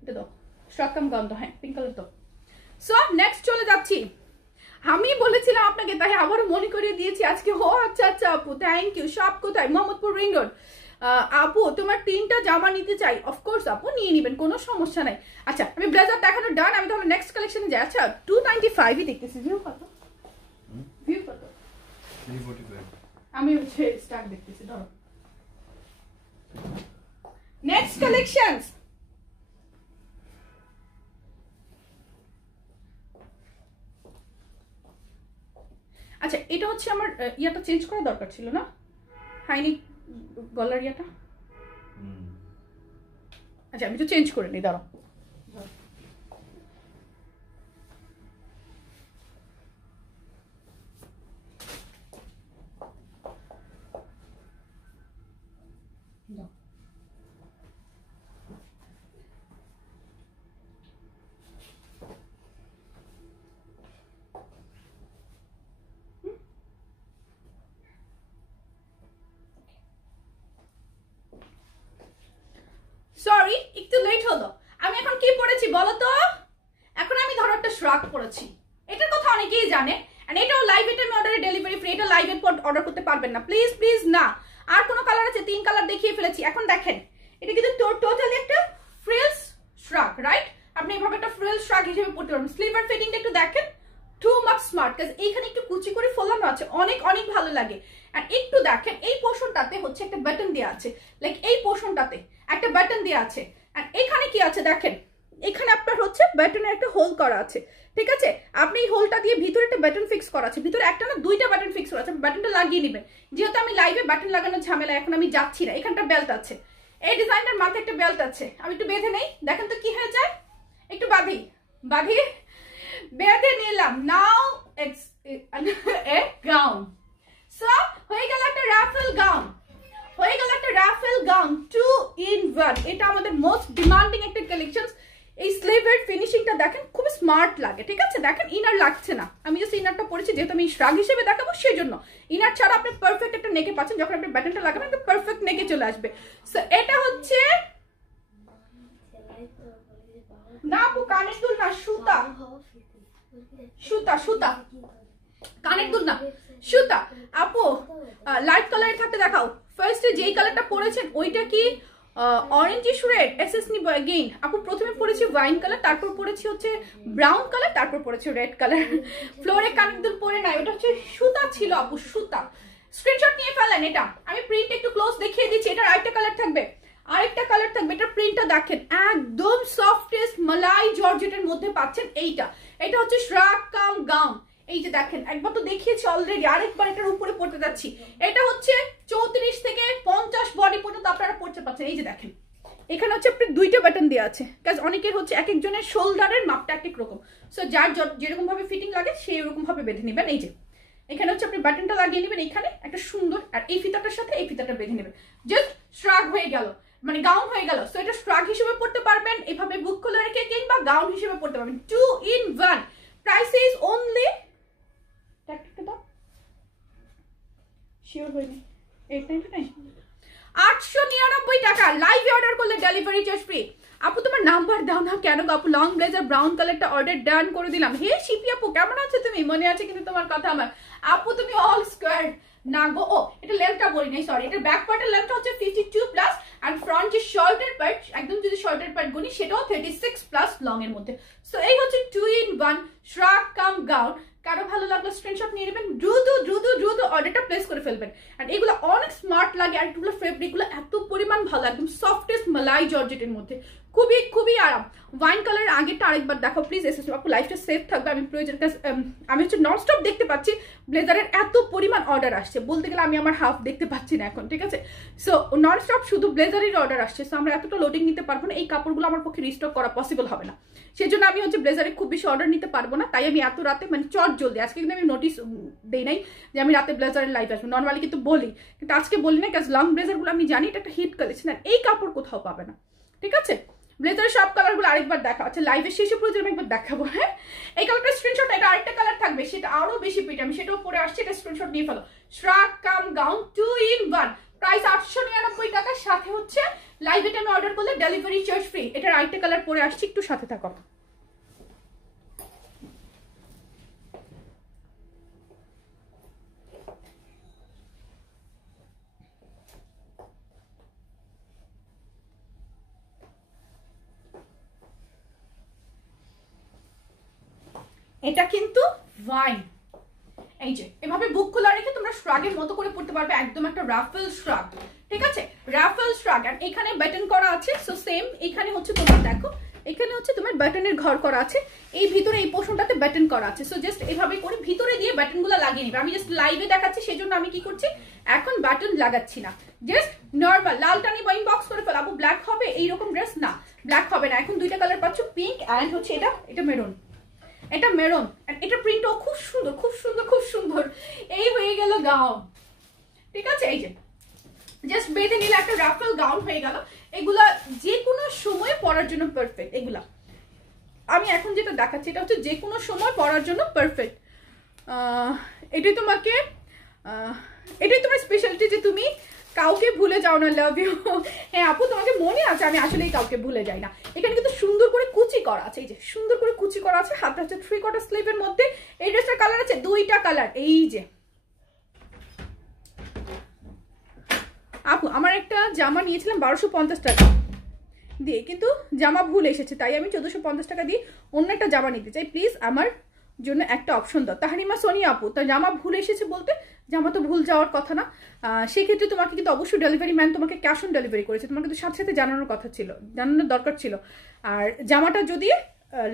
এটা দাও, শ্রাগ কাম গাউন তো, হ্যাঁ পিঙ্ক কালার তো। সো নেক্সট চলে যাচ্ছি। আমি বলেছিলাম আপনাকে, তাই আবারও মনে করিয়ে দিয়েছি আজকে। ও আচ্ছা আচ্ছা আপু, থ্যাংক ইউ। শপ কোথায়? Mohammadpur ring road. আপু তোমার 3টা জামা নিতে চাই। অফকোর্স আপু নিয়ে নিবেন, কোনো সমস্যা নাই। আচ্ছা আমি ব্লেজার দেখানো ডান, আমি তাহলে নেক্সট কালেকশনে যাই। আচ্ছা 295ই দেখতেছি। ভিউ কত? ভিউ কত? 345। আমি হচ্ছে স্টার্ট দেখতেছি। ধরো নেক্সট কালেকশনস। আচ্ছা এটা হচ্ছে আমার ইয়াটা চেঞ্জ করা দরকার ছিল না, হাইনি গলার ইয়াটা। আচ্ছা আমি তো চেঞ্জ করে নিই, দাঁড়াও। সরি একটু লেট হলো। আমি এখন কি পড়েছি বলো তো? এখন আমি ধরো একটা শ্রাগ পড়েছি, এটার কথা অনেকেই জানে। এন্ড এটাও লাইভ এটার অর্ডারে ডেলিভারি ফ্রি। এটা লাইভ এর পর অর্ডার করতে পারবেন না, প্লিজ প্লিজ না। আর কোনো কালার আছে? 3 কালার দেখিয়ে ফেলেছি। এখন দেখেন এটা কিন্তু টোটালি একটা ফ্রিলস শ্রাগ, রাইট? আপনি এভাবে একটা ফ্রিলস শ্রাগ হিসেবে পড়তে পারবেন। স্লিভার ফিটিংটা একটু দেখেন, টু মাচ স্মার্ট, কাজ এইখানে একটু কুচি করে ফোলানো আছে, অনেক অনেক ভালো লাগে। আর একটু দেখেন এই পোর্শনটাতে হচ্ছে একটা বাটন দেওয়া আছে, লাইক এই পোর্শনটাতে একটা বাটন দেওয়া আছে। আর এখানে কি আছে দেখেন, এখানে আপনার হচ্ছে বাটনের একটা হোল করা আছে, ঠিক আছে? আপনি এই হোলটা দিয়ে ভিতরে একটা বাটন ফিক্স করা আছে, ভিতরে একটা না 2টা বাটন ফিক্স করা আছে। বাটনটা লাগিয়ে নেবেন। যেহেতু আমি লাইভে বাটন লাগানোর ঝামেলা এখন আমি যাচ্ছি না। এখানটা বেল্ট আছে, এই ডিজাইনটার মাথায় একটা বেল্ট আছে। আমি একটু বেঁধে নেই, দেখেন তো কি হয়ে যায়। একটু বাঁধি বেঁধে নিলাম। Now it's a gown. So হয়ে গেল একটা রাফেল গাউন, হয়ে গেল একটা রাফেল গাউন 2 in 1। এটা আমাদের মোস্ট ডিমান্ডিং একটা কালেকশন। এই স্লিভের ফিনিশিংটা দেখেন, খুব স্মার্ট লাগে, ঠিক আছে? দেখেন ইনার লাগছে না, আমি জাস্ট ইনারটা পরেছি যেহেতু আমি শ্রাগ হিসেবে দেখাবো সেই জন্য। ইনার ছাড়া আপনি পারফেক্ট একটা নেকে পাচ্ছেন, যখন আপনি বাটনটা লাগাবেন একটা পারফেক্ট নেকে চলে আসবে। সো এটা হচ্ছে না আপু কানের দুল না, সুতা সুতা সুতা, কানের দুল না সুতা। আপু লাইট কালারে থাকতে দেখাও। ফার্স্টে যেই কালারটা পরেছেন ওইটা কি অরেঞ্জিশ রেড? এসএস নিব अगेन। আপু প্রথমে পরেছি ওয়াইন কালার, তারপর পরেছি হচ্ছে ব্রাউন কালার, তারপর পরেছি রেড কালার। ফ্লোরে কানের দুল পরে নাই, ওটা হচ্ছে সুতা ছিল আপু, সুতা। স্ক্রিনশট নিয়ে ফেলেন। এটা আমি প্রিন্ট একটু ক্লোজ দেখিয়ে দিচ্ছি। এটার আরেকটা কালার থাকবে, আরেকটা কালার থাকবে। এটা প্রিন্টটা দেখেন, একদম সফটেস্ট মালাই জর্জেটের মধ্যে পাচ্ছেন। এটা হচ্ছে শ্রাগ কাম গাউন। এই যে দেখেন, একবার তো দেখিয়েছি অলরেডি, আরেকবার এটার উপরে পড়তে যাচ্ছি। এটা হচ্ছে 34 থেকে 50 বডি পর্যন্ত আপনারা পড়তে পাচ্ছেন। এই যে দেখেন, এখানে হচ্ছে আপনি 2টা বাটন দেওয়া আছে, কাজ অনেকের হচ্ছে এক একজনের শোল্ডারের মাপটা এক এক রকম। সো যার যেরকম ভাবে ফিটিং লাগে সেই রকম ভাবে বেঁধে নেবেন। এই যে এখানে হচ্ছে আপনি বাটনটা লাগিয়ে নেবেন, এখানে একটা সুন্দর, আর এই ফিতাটার সাথে এই ফিতাটা বেঁধে নেবেন। জাস্ট শ্রাগ হয়ে গেল, মানে গাউন হয়ে গেল। সো এটা শ্রাগ হিসেবে পড়তে পারবেন, এভাবে বুক খোলা রেখে, কিংবা গাউন হিসেবে পড়তে পারবেন। 2 in 1। Price is only sure হয়নি 899 899 টাকা। লাইভে অর্ডার করলে ডেলিভারি চার্জ ফ্রি। আপু তোমার নাম্বার দাও না কেন আপু? লং ব্লেজার ব্রাউন কালারটা অর্ডার ডান করে দিলাম। হে শিপি আপু কেমন আছো তুমি? মনে আছে কিন্তু তোমার কথা আমার। আপু তুমি অল স্কোয়ার না গো। ও এটা লেন্থটা বলি নাই, সরি। এটা ব্যাক পার্টের লেন্থ হচ্ছে 52 প্লাস, আর ফ্রন্ট যে শর্টের পার্ট, একদম যদি শর্টের পার্ট গুনি সেটাও 36 প্লাস লং এর মধ্যে। সো এই হচ্ছে 2 in 1 শ্রাগ কাম গাউন। কারো ভালো লাগলো স্ক্রিনশট নিয়ে নেবেন, দ্রুত দ্রুত দ্রুত অর্ডারটা প্লেস করে ফেলবেন। আর এগুলো অনেক স্মার্ট লাগে, আর এগুলো ফেব্রিকগুলো এত পরিমাণ ভালো, একদম সফটেস্ট মালাই জর্জেটের মধ্যে, খুবই খুবই আরাম। ওয়াইন কালারের আগেরটা আরেকবার দেখো প্লিজ। এসএসএম আপু লাইফটা সেফ থাকবে। আমি প্রয়োজন আমি হচ্ছে ননস্টপ দেখতে পাচ্ছি ব্লেজারের এত পরিমাণ অর্ডার আসছে, বলতে গেলে আমি আমার হাফ দেখতে পাচ্ছি না এখন, ঠিক আছে? সো ননস্টপ শুধু ব্লেজারের অর্ডার আসছে। সো আমরা এতটা লোডিং নিতে পারবো না, এই কাপড়গুলো আমার পক্ষে রিস্টক করা পসিবল হবে না। সেই জন্য আমি হচ্ছে ব্লেজারে খুব বেশি অর্ডার নিতে পারবো না, তাই আমি এত রাতে মানে চট জলদি, আজকে কিন্তু আমি নোটিস দেই নাই যে আমি রাতে ব্লেজারের লাইভ আসবো, নর্মালি কিন্তু বলি, কিন্তু আজকে বলি না, কাজ লং ব্লেজারগুলো আমি জানি এটা একটা হিট কালেকশন, আর এই কাপড় কোথাও পাবে না, ঠিক আছে? ব্লেজারের সব কালারগুলো আরেকবার দেখা, আচ্ছা লাইভের শেষে প্রয়োজন আমি একবার দেখাবো। হ্যাঁ এই কালারটা স্ক্রিনশট, এটা আরেকটা কালার থাকবে সেটা আরো বেশি পিট, আমি সেটাও পরে আসছি, এটা স্ক্রিনশট নিয়ে ফেলো। Shrug come gown 2 in 1, price 899 টাকা, সাথে হচ্ছে লাইভ এটা আমি অর্ডার করলে ডেলিভারি চার্জ ফ্রি। এটার আরেকটা কালার পরে আসছি, একটু সাথে থাকো। এটা কিন্তু ওয়াইন, এই যে এভাবে বুক খোলা রেখে তোমরা শ্রাগের মতো করে পড়তে পারবে, একদম একটা রাফেল শ্রাগ, ঠিক আছে? রাফেল শ্রাগ, আর এখানে বাটন করা আছে। সো সেম এখানে হচ্ছে তোমার দেখো, এখানে হচ্ছে তোমার বাটনের ঘর করা আছে, এই ভিতরে এই পোর্শনটাতে বাটন করা আছে। সো জাস্ট এভাবে করে ভিতরে দিয়ে বাটনগুলো লাগিয়ে নিবে। আমি জাস্ট লাইভে দেখাচ্ছি, সেজন্য আমি কি করছি এখন বাটন লাগাচ্ছি না, জাস্ট নর্মাল। লালটা নিয়ে ইনবক্স করে ফেলাবো, ব্ল্যাক হবে এইরকম ড্রেস না, ব্ল্যাক হবে না। এখন দুইটা কালার পাচ্ছ, পিঙ্ক অ্যান্ড হচ্ছে এটা মেরুন, এটা মেরুন, এটা প্রিন্টও খুব সুন্দর খুব সুন্দর খুব সুন্দর। এই হয়ে গেল গাউন, ঠিক আছে? এই যে জাস্ট বেঁধে নিলে একটা রাফেল গাউন হয়ে গেল। এগুলা যে কোনো সময় পরার জন্য পারফেক্ট। এগুলা আমি এখন যেটা দেখাচ্ছি এটা হচ্ছে যে কোনো সময় পরার জন্য পারফেক্ট। এটাই তোমাকে এটাই তোমার স্পেশালিটি যে তুমি কাউকে ভুলে যাও না। Love you. হ্যাঁ আপু তোমাকে মনে আছে, আমি আসলেই কাউকে ভুলে যাই না। এখানে কিন্তু সুন্দর করে কুচি করা আছে, এই যে সুন্দর করে কুচি করা আছে, হাতে হচ্ছে 3/4 স্লিভের মধ্যে। এই ড্রেসটার কালার আছে দুইটা কালার। এই যে আপু আমার একটা জামা নিয়েছিলাম 1250 টাকা দিয়ে, কিন্তু জামা ভুল এসেছে, তাই আমি 1450 টাকা দিয়ে অন্য একটা জামা নিতে চাই। প্লিজ আমার জন্য একটা অপশন দাও। তাহারিমা সোনিয়া আপু, তার জামা ভুল এসেছে বলতে জামা তো ভুল যাওয়ার কথা না, সেক্ষেত্রে তোমাকে কিন্তু অবশ্যই ডেলিভারি ম্যান তোমাকে ক্যাশ অন ডেলিভারি করেছে, তোমাকে কিন্তু সাথে সাথে জানানোর কথা ছিল, জানানোর দরকার ছিল। আর জামাটা যদি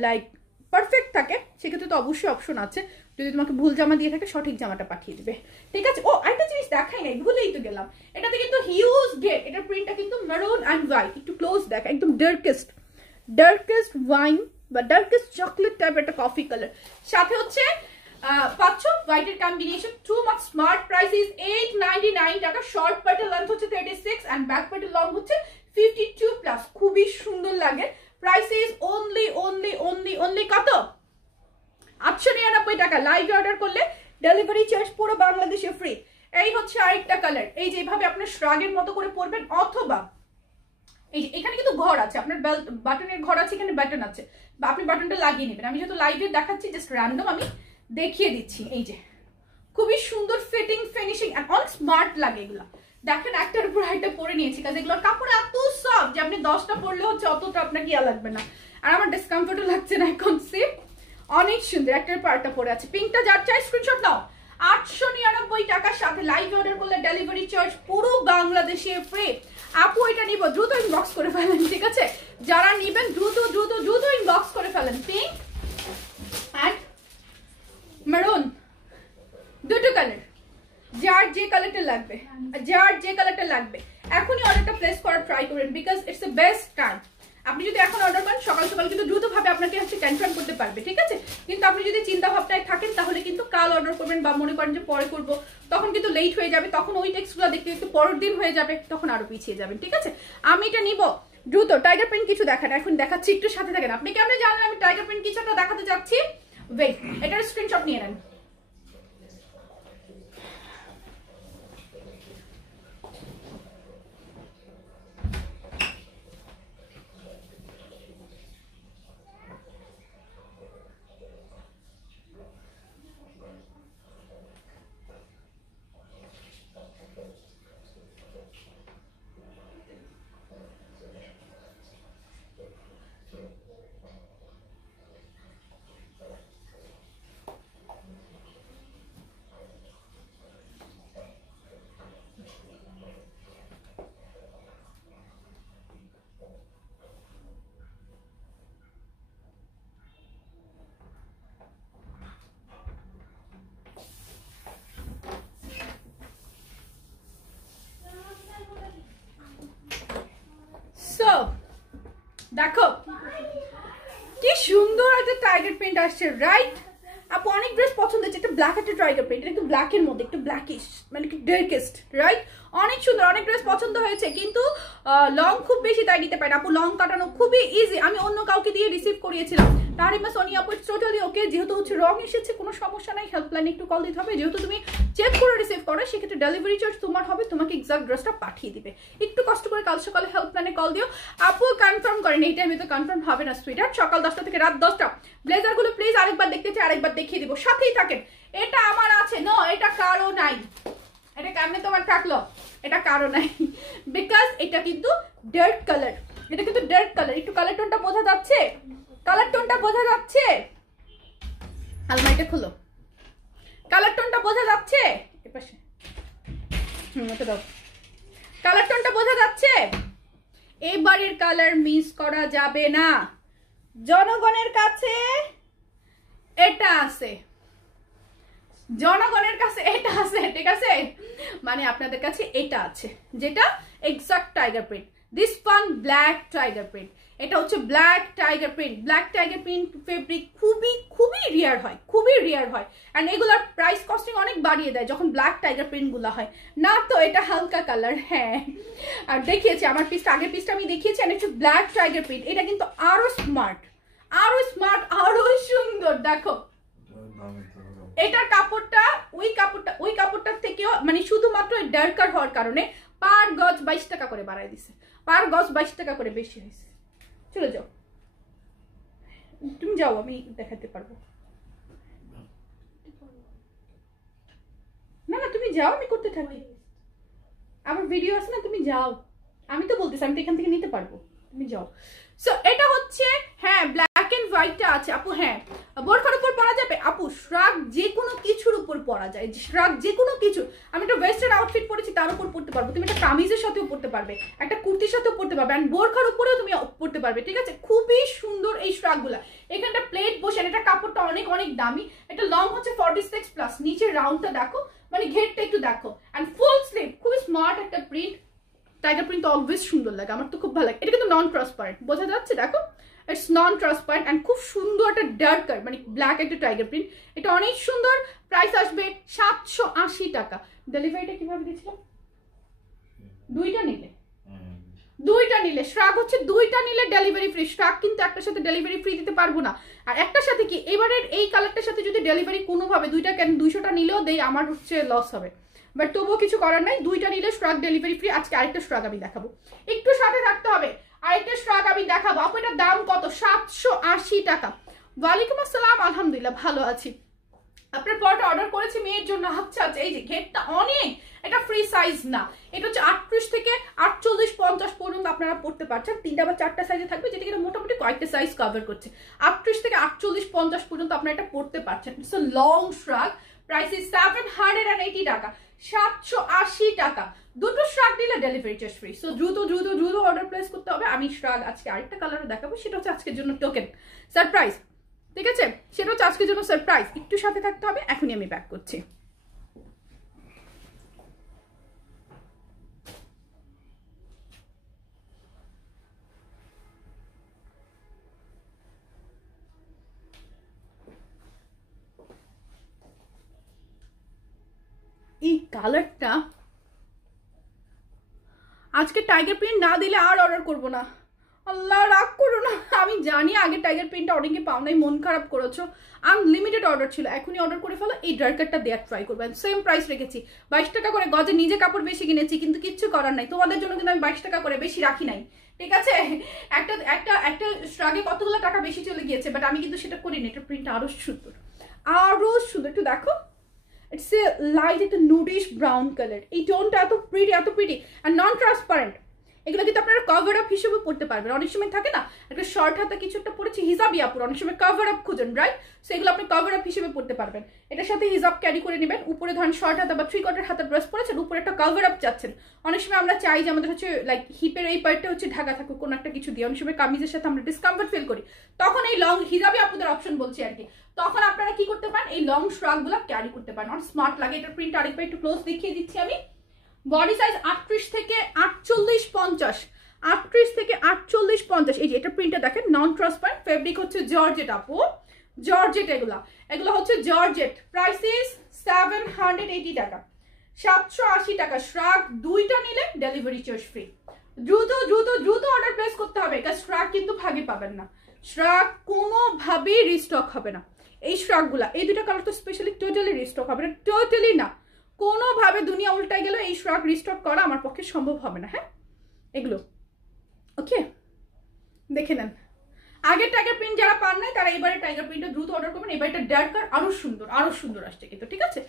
লাইক পারফেক্ট থাকে সেক্ষেত্রে তো অবশ্যই অপশন আছে, যদি তোমাকে ভুল জামা দিয়ে থাকে সঠিক জামাটা পাঠিয়ে দিবে, ঠিক আছে? ও একটা জিনিস দেখাই নাই, ভুলেই তো গেলাম, এটাতে কিন্তু হিউজ গেট, এটার প্রিন্টটা কিন্তু মেরুন অ্যান্ড হোয়াইট, একটু ক্লোজ দেখ, একদম ডার্কেস্ট ওয়াইন বা ডার্কেস্ট চকলেট টাইপের একটা কফি কালার, সাথে হচ্ছে পাচ্ছ হোয়াইটের combination. Too much smart, price is 899 টাকা। শর্ট পার্টের লেন্থ হচ্ছে 36 এন্ড ব্যাক পার্টের লং হচ্ছে 52 প্লাস, খুবই সুন্দর লাগে। প্রাইস ইজ অনলি কত? 899 টাকা। লাইভ অর্ডার করলে ডেলিভারি চার্জ পুরো বাংলাদেশে ফ্রি। এই হচ্ছে আরেকটা কালার, এই যে এইভাবে আপনার শ্রাগের মতো করে পরবেন, অথবা এই যে এখানে কিন্তু ঘর আছে, আপনার বাটনের ঘর আছে, এখানে বাটন আছে, বা আপনি বাটনটা লাগিয়ে নেবেন। আমি যেহেতু লাইভে দেখাচ্ছি জাস্ট র্যান্ডম আমি দেখিয়ে দিচ্ছি। এই যে খুবই সুন্দর ফিটিং ফিনিশিং, অনেক স্মার্ট লাগে এগুলা। দেখেন একটার উপর একটা পরে নিয়েছি, কারণ এগুলোর কাপড় এত সফট যে আপনি 10টা পরলে হচ্ছে অতটা আপনাকে ইয়া লাগবে না। আর আমার ডিসকমফোর্টও লাগছে না এখন। অনেক সুন্দর একটার পর একটা পরে আছে। পিঙ্কটা যার চাই স্ক্রিনশট নাও। 899 টাকার সাথে লাইভ অর্ডার করলে ডেলিভারি চার্জ পুরো বাংলাদেশে ফ্রি। আপু এটা নিব, দ্রুত ইনবক্স করে ফেলেন, ঠিক আছে? যারা নিবেন দ্রুত ইনবক্স করে ফেলেন। পিঙ্ক অ্যান্ড মেরুন, দুটো কালার, যার যে কালারটা লাগবে এখনই অর্ডারটা প্লেস করার ট্রাই করেন, because it's the best time. আপনি যদি এখন অর্ডার করেন সকাল সকাল কিন্তু দ্রুতভাবে আপনাকে হচ্ছে কনফার্ম করতে পারবে, ঠিক আছে? কিন্তু আপনি যদি চিন্তা ভাবনায় থাকেন তাহলে কিন্তু কাল অর্ডার করবেন, বা মনে করেন যে পরে করব, তখন কিন্তু লেট হয়ে যাবে, তখন ওই টেক্সটগুলো দেখতে দেখতে পরের দিন হয়ে যাবে, তখন আরো পিছিয়ে যাবেন, ঠিক আছে? আমি এটা নিব দ্রুত। টাইগার প্রিন্ট কিছু দেখান, এখন দেখাচ্ছি, একটু সাথে থাকেন। আপনি কেমন জানেন আমি টাইগার প্রিন্ট কিছু একটা দেখাতে যাচ্ছি, ওয়েট, এটার স্ক্রিনশট নিয়ে নেন। দেখো কি সুন্দর একটা টাইগার প্রিন্ট আসছে, রাইট? আপু অনেক ড্রেস পছন্দ হচ্ছে, একটা ব্ল্যাক একটা টাইগার প্রিন্ট, একটু ব্ল্যাকের মধ্যে একটু ব্ল্যাকিশ, মানে একটু ডার্কেস্ট, রাইট? অনেক সুন্দর, অনেক ড্রেস পছন্দ হয়েছে, কিন্তু লং খুব বেশি তাই নিতে পারে আপু, লং কাটানো খুবই ইজি। আমি অন্য কাউকে দিয়ে রিসিভ করিয়েছিলাম, নারিমা সোনিয়া আপু টোটালি ওকে, যেহেতু হচ্ছে রং এসেছে কোনো সমস্যা নাই, হেল্পলাইনে একটু কল দিতে হবে, যেহেতু তুমি চেক করে রিসিভ করো সেক্ষেত্রে ডেলিভারি চার্জ তোমার হবে, তোমাকে এক্সাক্ট ড্রেসটা পাঠিয়ে দিবে। একটু কষ্ট করে কাল সকালে হেল্পলাইনে কল দিও। আপু কনফার্ম করেন, এই টাইমে তো কনফার্ম হবে না সুইটার, সকাল 10টা থেকে রাত 10টা। ব্লেজারগুলো প্লিজ আরেকবার দেখতে চাই, আরেকবার দেখিয়ে দিব, সাথেই থাকেন। এটা আমার আছে, নো এটা কারো নাই, এটা কেমনে তোমার থাকলো, এটা কারো নাই, বিকজ এটা কিন্তু ডার্ক কালার, এটা কিন্তু ডার্ক কালার। একটু কালার টোনটা বোঝা যাচ্ছে, কালার টোনটা বোঝা যাচ্ছে, আলমারিটা খুলো, কালার টোনটা বোঝা যাচ্ছে, এপাশে ওটা দাও, কালার টোনটা বোঝা যাচ্ছে। এবারের কালার মিস করা যাবে না, জনগণের কাছে এটা আছে, জনগণের কাছে এটা আছে, ঠিক আছে? মানে আপনাদের কাছে এটা আছে, যেটা exact tiger print, this one black tiger print, এটা হচ্ছে black tiger print. Black tiger print fabric খুবই খুবই রিয়ার হয়, খুবই রিয়ার হয়, অ্যান্ড এগুলার প্রাইস কস্টিং অনেক বাড়িয়ে দেয় যখন ব্ল্যাক টাইগার প্রিন্ট গুলো হয় না। তো এটা হালকা কালার, হ্যাঁ, আর দেখিয়েছি আমার পিসটা, আগের পিসটা আমি দেখিয়েছি, আর একটু ব্ল্যাক টাইগার প্রিন্ট, এটা কিন্তু আরো স্মার্ট, আরো স্মার্ট, আরো সুন্দর। দেখো এটার কাপড়টা ওই কাপড়টার থেকেও, মানে শুধুমাত্র ডার্কার হওয়ার কারণে পার গজ 22 টাকা করে বাড়ায় দিছে, পার গজ 22 টাকা করে বেশি হয়েছে। চলে যাও, তুমি যাও, আমি দেখাতে পারবো না, না তুমি যাও, আমি করতে থাকি, আমার ভিডিও আছে না, তুমি যাও, আমি তো বলতেছি আমি তো এখান থেকে নিতে পারবো, তুমি যাও। সো এটা হচ্ছে, হ্যাঁ ব্ল্যাক এন্ড হোয়াইটটা আছে আপু, হ্যাঁ বোরখার উপর পরা যাবে আপু, শ্রাগ যে কোনো কিছুর উপর পরা যায়, শ্রাগ যে কোনো কিছু। আমি একটা ওয়েস্টার্ন আউটফিট পরেছি তার উপর পড়তে পারবো, তুমি একটা কামিজের সাথেও পড়তে পারবে, একটা কুর্তির সাথেও পড়তে পারবে, আর বোরখার উপরেও তুমি পড়তে পারবে, ঠিক আছে? খুবই সুন্দর এই শ্রাগগুলা, এখানটা প্লেট বসে, এটা কাপড়টা অনেক অনেক দামি, এটা লং হচ্ছে 46+, নিচের রাউন্ডটা দেখো, মানে ঘেরটা একটু দেখো, অ্যান্ড ফুল স্লিভ, খুবই স্মার্ট একটা প্রিন্ট। টাইগার প্রিন্ট তো অলওয়েজ সুন্দর লাগে, আমার তো খুব ভালো লাগে। এটা কিন্তু নন ট্রান্সপারেন্ট, বোঝা যাচ্ছে, দেখো ইটস নন ট্রান্সপারেন্ট, অ্যান্ড খুব সুন্দর একটা ডার্কার, মানে ব্ল্যাক একটা টাইগার প্রিন্ট, এটা অনেক সুন্দর। প্রাইস আসবে 780 টাকা। ডেলিভারিটা কিভাবে দিয়েছিলাম? দুইটা নিলে শ্রাগ হচ্ছে, দুইটা নিলে ডেলিভারি ফ্রি। শ্রাগ কিন্তু একটার সাথে ডেলিভারি ফ্রি দিতে পারবো না, আর একটার সাথে কি এবারের এই কালারটার সাথে যদি ডেলিভারি কোনোভাবে দুইটা, কেন 200টা নিলেও দেই, আমার হচ্ছে লস হবে, বাট তবুও কিছু করার নাই, দুইটা নিলে শ্রাগ ডেলিভারি ফ্রি। আজকে আরেকটা শ্রাগ আমি দেখাবো, একটু সাথে থাকতে হবে, আরেকটা শ্রাগ আমি দেখাবো। আপু এটার দাম কত? 780 টাকা। ওয়ালাইকুম আসসালাম, আলহামদুলিল্লাহ ভালো আছি। আপনার পরটা অর্ডার করেছি মেয়ের জন্য, আচ্ছা আচ্ছা, এই যে ঘেরটা অনেক, এটা ফ্রি সাইজ না, এটা হচ্ছে 38 থেকে 48-50 পর্যন্ত আপনারা পড়তে পারছেন, 3টা বা 4টা সাইজে থাকবে, যেটা কিনা মোটামুটি কয়েকটা সাইজ কভার করছে। 38 থেকে 48-50 পর্যন্ত আপনারা এটা পড়তে পারছেন। It's a long শ্রাগ, price is 780 টাকা, 780 টাকা। দুটো শ্রাগ নিলে ডেলিভারি চার্জ ফ্রি। সো দ্রুত দ্রুত দ্রুত অর্ডার প্লেস করতে হবে। আমি শ্রাগ আজকে আরেকটা কালারও দেখাবো, সেটা হচ্ছে আজকের জন্য টোকেন সারপ্রাইজ, ঠিক আছে? সেটা হচ্ছে আজকের জন্য সারপ্রাইজ, একটু সাথে থাকতে হবে। এখনই আমি ব্যাক করছি। এই কালারটা আজকে টাইগার প্রিন্ট না দিলে আর অর্ডার করবো না, আল্লাহ রাগ করো না, আমি জানি আগে টাইগার প্রিন্টটা অনেকে পাও নাই, মন খারাপ করেছো, আনলিমিটেড অর্ডার ছিল, এখনই অর্ডার করে ফেলো। এই ডার্কারটা দেওয়ার ট্রাই করবেন, সেম প্রাইস রেখেছি, 22 টাকা করে গজে। নিজে কাপড় বেশি কিনেছি, কিন্তু কিচ্ছু করার নাই, তোমাদের জন্য কিন্তু আমি 22 টাকা করে বেশি রাখি নাই, ঠিক আছে? একটা একটা একটা শ্রাগে কতগুলো টাকা বেশি চলে গিয়েছে, বাট আমি কিন্তু সেটা করিনি। এটা প্রিন্টটা আরো সুন্দর, আরো সুন্দর, একটু দেখো, ইটস এ লাইট একটা নুডিশ ব্রাউন কালার, এই টোনটা এত প্রিটি আর নন ট্রান্সপারেন্ট। এগুলো কিন্তু আপনারা কভার আপ হিসেবে পড়তে পারবেন। অনেক সময় থাকে না একটা শর্ট হাতা কিছু একটা পড়েছি, হিজাবি আপুর অনেক সময় কভার আপ খুঁজেন, রাইট? সো এগুলো আপনি কভার আপ হিসেবে পড়তে পারবেন। এটার সাথে হিজাব ক্যারি করে নেবেন, উপরে ধরেন শর্ট হাতা বা 3/4 হাতা ড্রেস পরেছেন, উপরে একটা কভার আপ চাচ্ছেন। অনেক সময় আমরা চাই যে আমাদের হচ্ছে লাইক হিপের এই পার্টটা হচ্ছে ঢাকা থাকুক কোনো একটা কিছু দিয়ে, অনেক সময় কামিজের সাথে আমরা ডিসকমফর্ট ফিল করি, তখন এই লং হিজাবি আপুদের অপশন বলছি আর কি, তখন আপনারা কি করতে পারেন, এই লং শ্রাগ গুলা ক্যারি করতে পারেন, অনেক স্মার্ট লাগে। এটার প্রিন্ট আরেকবার একটু ক্লোজ দেখিয়ে দিচ্ছি আমি। বডি সাইজ 38 থেকে 48-50, 38 থেকে 48 50। এই যে এটা প্রিন্টটা দেখেন, নন ট্রান্সপারেন্ট, ফেব্রিক হচ্ছে জর্জেট আপু, জর্জেট। এগুলো হচ্ছে জর্জেট। প্রাইস ইজ 780 টাকা, 780 টাকা। শ্রাগ দুইটা নিলে ডেলিভারি চার্জ ফ্রি। দ্রুত দ্রুত দ্রুত অর্ডার প্লেস করতে হবে, কারণ শ্রাগ কিন্তু ভাগে পাবেন না, শ্রাগ কোনোভাবেই রিস্টক হবে না। এই শ্রাগগুলা, এই দুটো কালার তো স্পেশালি টোটালি রিস্টক হবে না, টোটালি না, কোনোভাবে দুনিয়া উল্টায় গেল এই শ্রাগ রিস্টক করা আমার পক্ষে সম্ভব হবে না। হ্যাঁ, এগুলো ওকে, দেখে নেন। আগের টাইগার প্রিন্ট যারা পান নাই তারা এবারে টাইগার প্রিন্টটা দ্রুত অর্ডার করবেন। এবারে ডার্ক আর আরো সুন্দর আসছে কিন্তু, ঠিক আছে,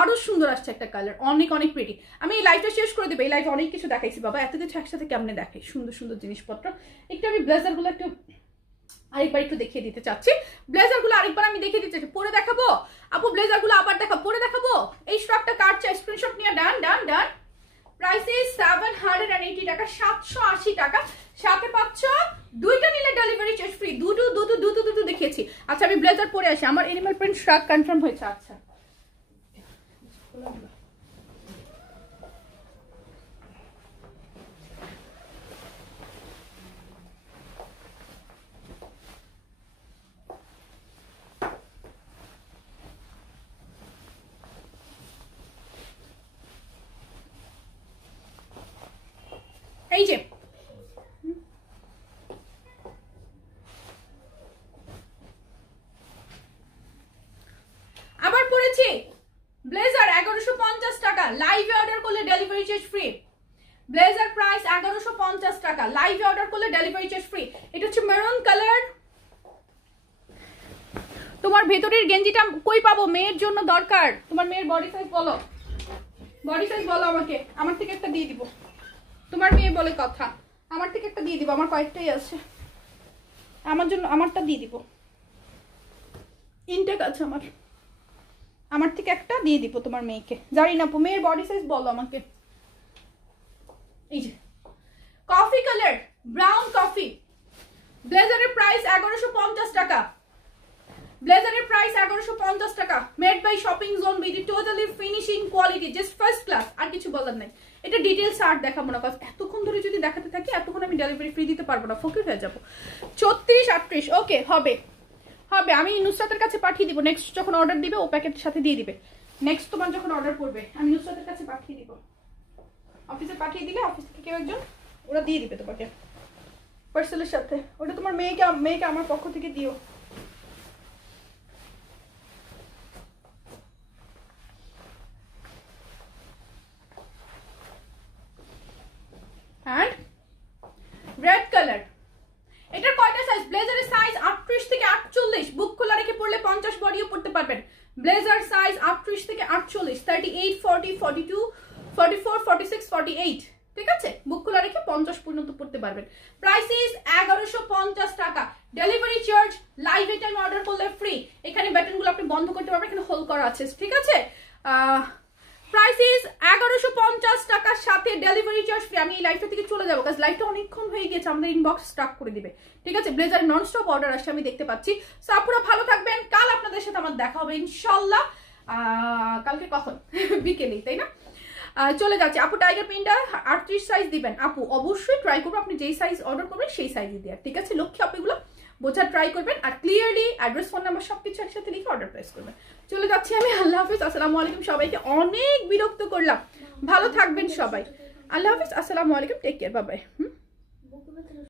আরো সুন্দর আসছে একটা কালার, অনেক অনেক প্রিটি। আমি এই লাইভটা শেষ করে দেবো, এই লাইভে অনেক কিছু দেখাইছি বাবা, এত কিছু একসাথে কেমনে দেখাই, সুন্দর সুন্দর জিনিসপত্র। একটু আমি ব্লেজারগুলো আরেকবার একটু দেখিয়ে দিতে চাচ্ছি, ব্লেজারগুলো আরেকবার আমি দেখিয়ে দিতে চাচ্ছি। পরে দেখাবো আপু, ব্লেজারগুলো আবার পরে দেখাবো। এই স্টকটা কাট চাই, স্ক্রিনশট নিয়ে ডান। প্রাইস ইজ 780 টাকা, 780 টাকা। সাথে পাচ্ছ দুইটা নিলে ডেলিভারি চার্জ ফ্রি। দুটো দেখিয়েছি। আচ্ছা আমি ব্লেজার পরে আসি, আমার এনিমাল প্রিন্ট শ্রাগ কনফার্ম হয়েছে। আচ্ছা এই যে আবার পড়েছি ব্লেজার 1150 টাকা, লাইভে অর্ডার করলে delivery charge free. Blazer price 1150 টাকা, লাইভে অর্ডার করলে ডেলিভারি চার্জ ফ্রি। এটা হচ্ছে মেরুন কালার। তোমার ভেতরের গেঞ্জিটা কই পাবো? মেয়ের জন্য দরকার। তোমার মেয়ের বডি সাইজ বলো, আমাকে, আমার থেকে একটা দিয়ে দিব। তোমার মেয়ে বলে কথা, আমার থেকে একটা দিয়ে দিব, আমার কয়েকটাই আছে, আমার জন্য আমারটা দিয়ে দিব। ইনটেক আছে আমার থেকে একটা দিয়ে দিব তোমার মেয়েকে। জানি না মেয়ের বডি সাইজ বলো আমাকে। এই যে কফি কালার, ব্রাউন কফি, ব্লেজারের প্রাইস 1150 টাকা, ব্লেজারের প্রাইস 1150 টাকা। Made by shopping zone BD, totally finishing quality, just first class, আর কিছু বলার নাই। এটা ডিটেইলস আর্ট দেখাবো না, কারণ এতক্ষণ ধরে যদি দেখাতে থাকি এতক্ষণ আমি ডেলিভারি ফ্রি দিতে পারবো না, ফকির হয়ে যাবো। 34 38 ওকে হবে, আমি নুসরাতের কাছে পাঠিয়ে দিব। নেক্সট যখন অর্ডার দিবে ও প্যাকেটের সাথে দিয়ে দিবে। নেক্সট তোমার যখন অর্ডার করবে আমি নুসরাতের কাছে পাঠিয়ে দিব, অফিসে পাঠিয়ে দিলে অফিস থেকে কেউ একজন ওরা দিয়ে দিবে তোমাকে পার্সেলের সাথে। ওটা তোমার মেয়েকে আমার পক্ষ থেকে দিও। and red color, এটার কয়টা সাইজ? ব্লেজারের সাইজ 38 থেকে 48, বুক খোলা রেখে পড়লে 50 বডিও পড়তে পারবেন। ব্লেজার সাইজ 38 থেকে 48, 38 40 42 44 46 48, ঠিক আছে, বুক খোলা রেখে 50 পর্যন্ত পড়তে পারবেন। প্রাইস ইজ 1150 টাকা, delivery charge live time order করলে ফ্রি। এখানে বাটনগুলো আপনি বন্ধ করতে পারবেন, এখানে হোল্ড করা আছে, ঠিক আছে। প্রাইস ইজ 1150 টাকার সাথে ডেলিভারি চার্জ ফ্রি। আমি এই লাইভটা থেকে চলে যাবো, কারণ লাইভটা অনেকক্ষণ হয়ে গেছে, আমাদের ইনবক্স স্টাক করে দিবে, ঠিক আছে। ব্লেজার নন স্টপ অর্ডার আসছে আমি দেখতে পাচ্ছি। সো আপনারা ভালো থাকবেন, কাল আপনাদের সাথে আমার দেখা হবে ইনশাল্লাহ। কালকে কখন? বিকেলেই, তাই না? চলে যাচ্ছে আপু। টাইগার প্রিন্টটা 38 সাইজ দিবেন আপু, অবশ্যই ট্রাই করবো, আপনি যেই সাইজ অর্ডার করবেন সেই সাইজই দেওয়ার, ঠিক আছে। লক্ষ্য আপুগুলো বোঝার ট্রাই করবেন, আর ক্লিয়ারলি অ্যাড্রেস ফোন নাম্বার সবকিছু একসাথে লিখে অর্ডার প্লেস করবেন। চলে যাচ্ছি আমি, আল্লাহ হাফিজ, আসসালামু আলাইকুম। সবাইকে অনেক বিরক্ত করলাম, ভালো থাকবেন সবাই, আল্লাহ হাফিজ, আসসালামু আলাইকুম, টেক কেয়ার, বাই বাই।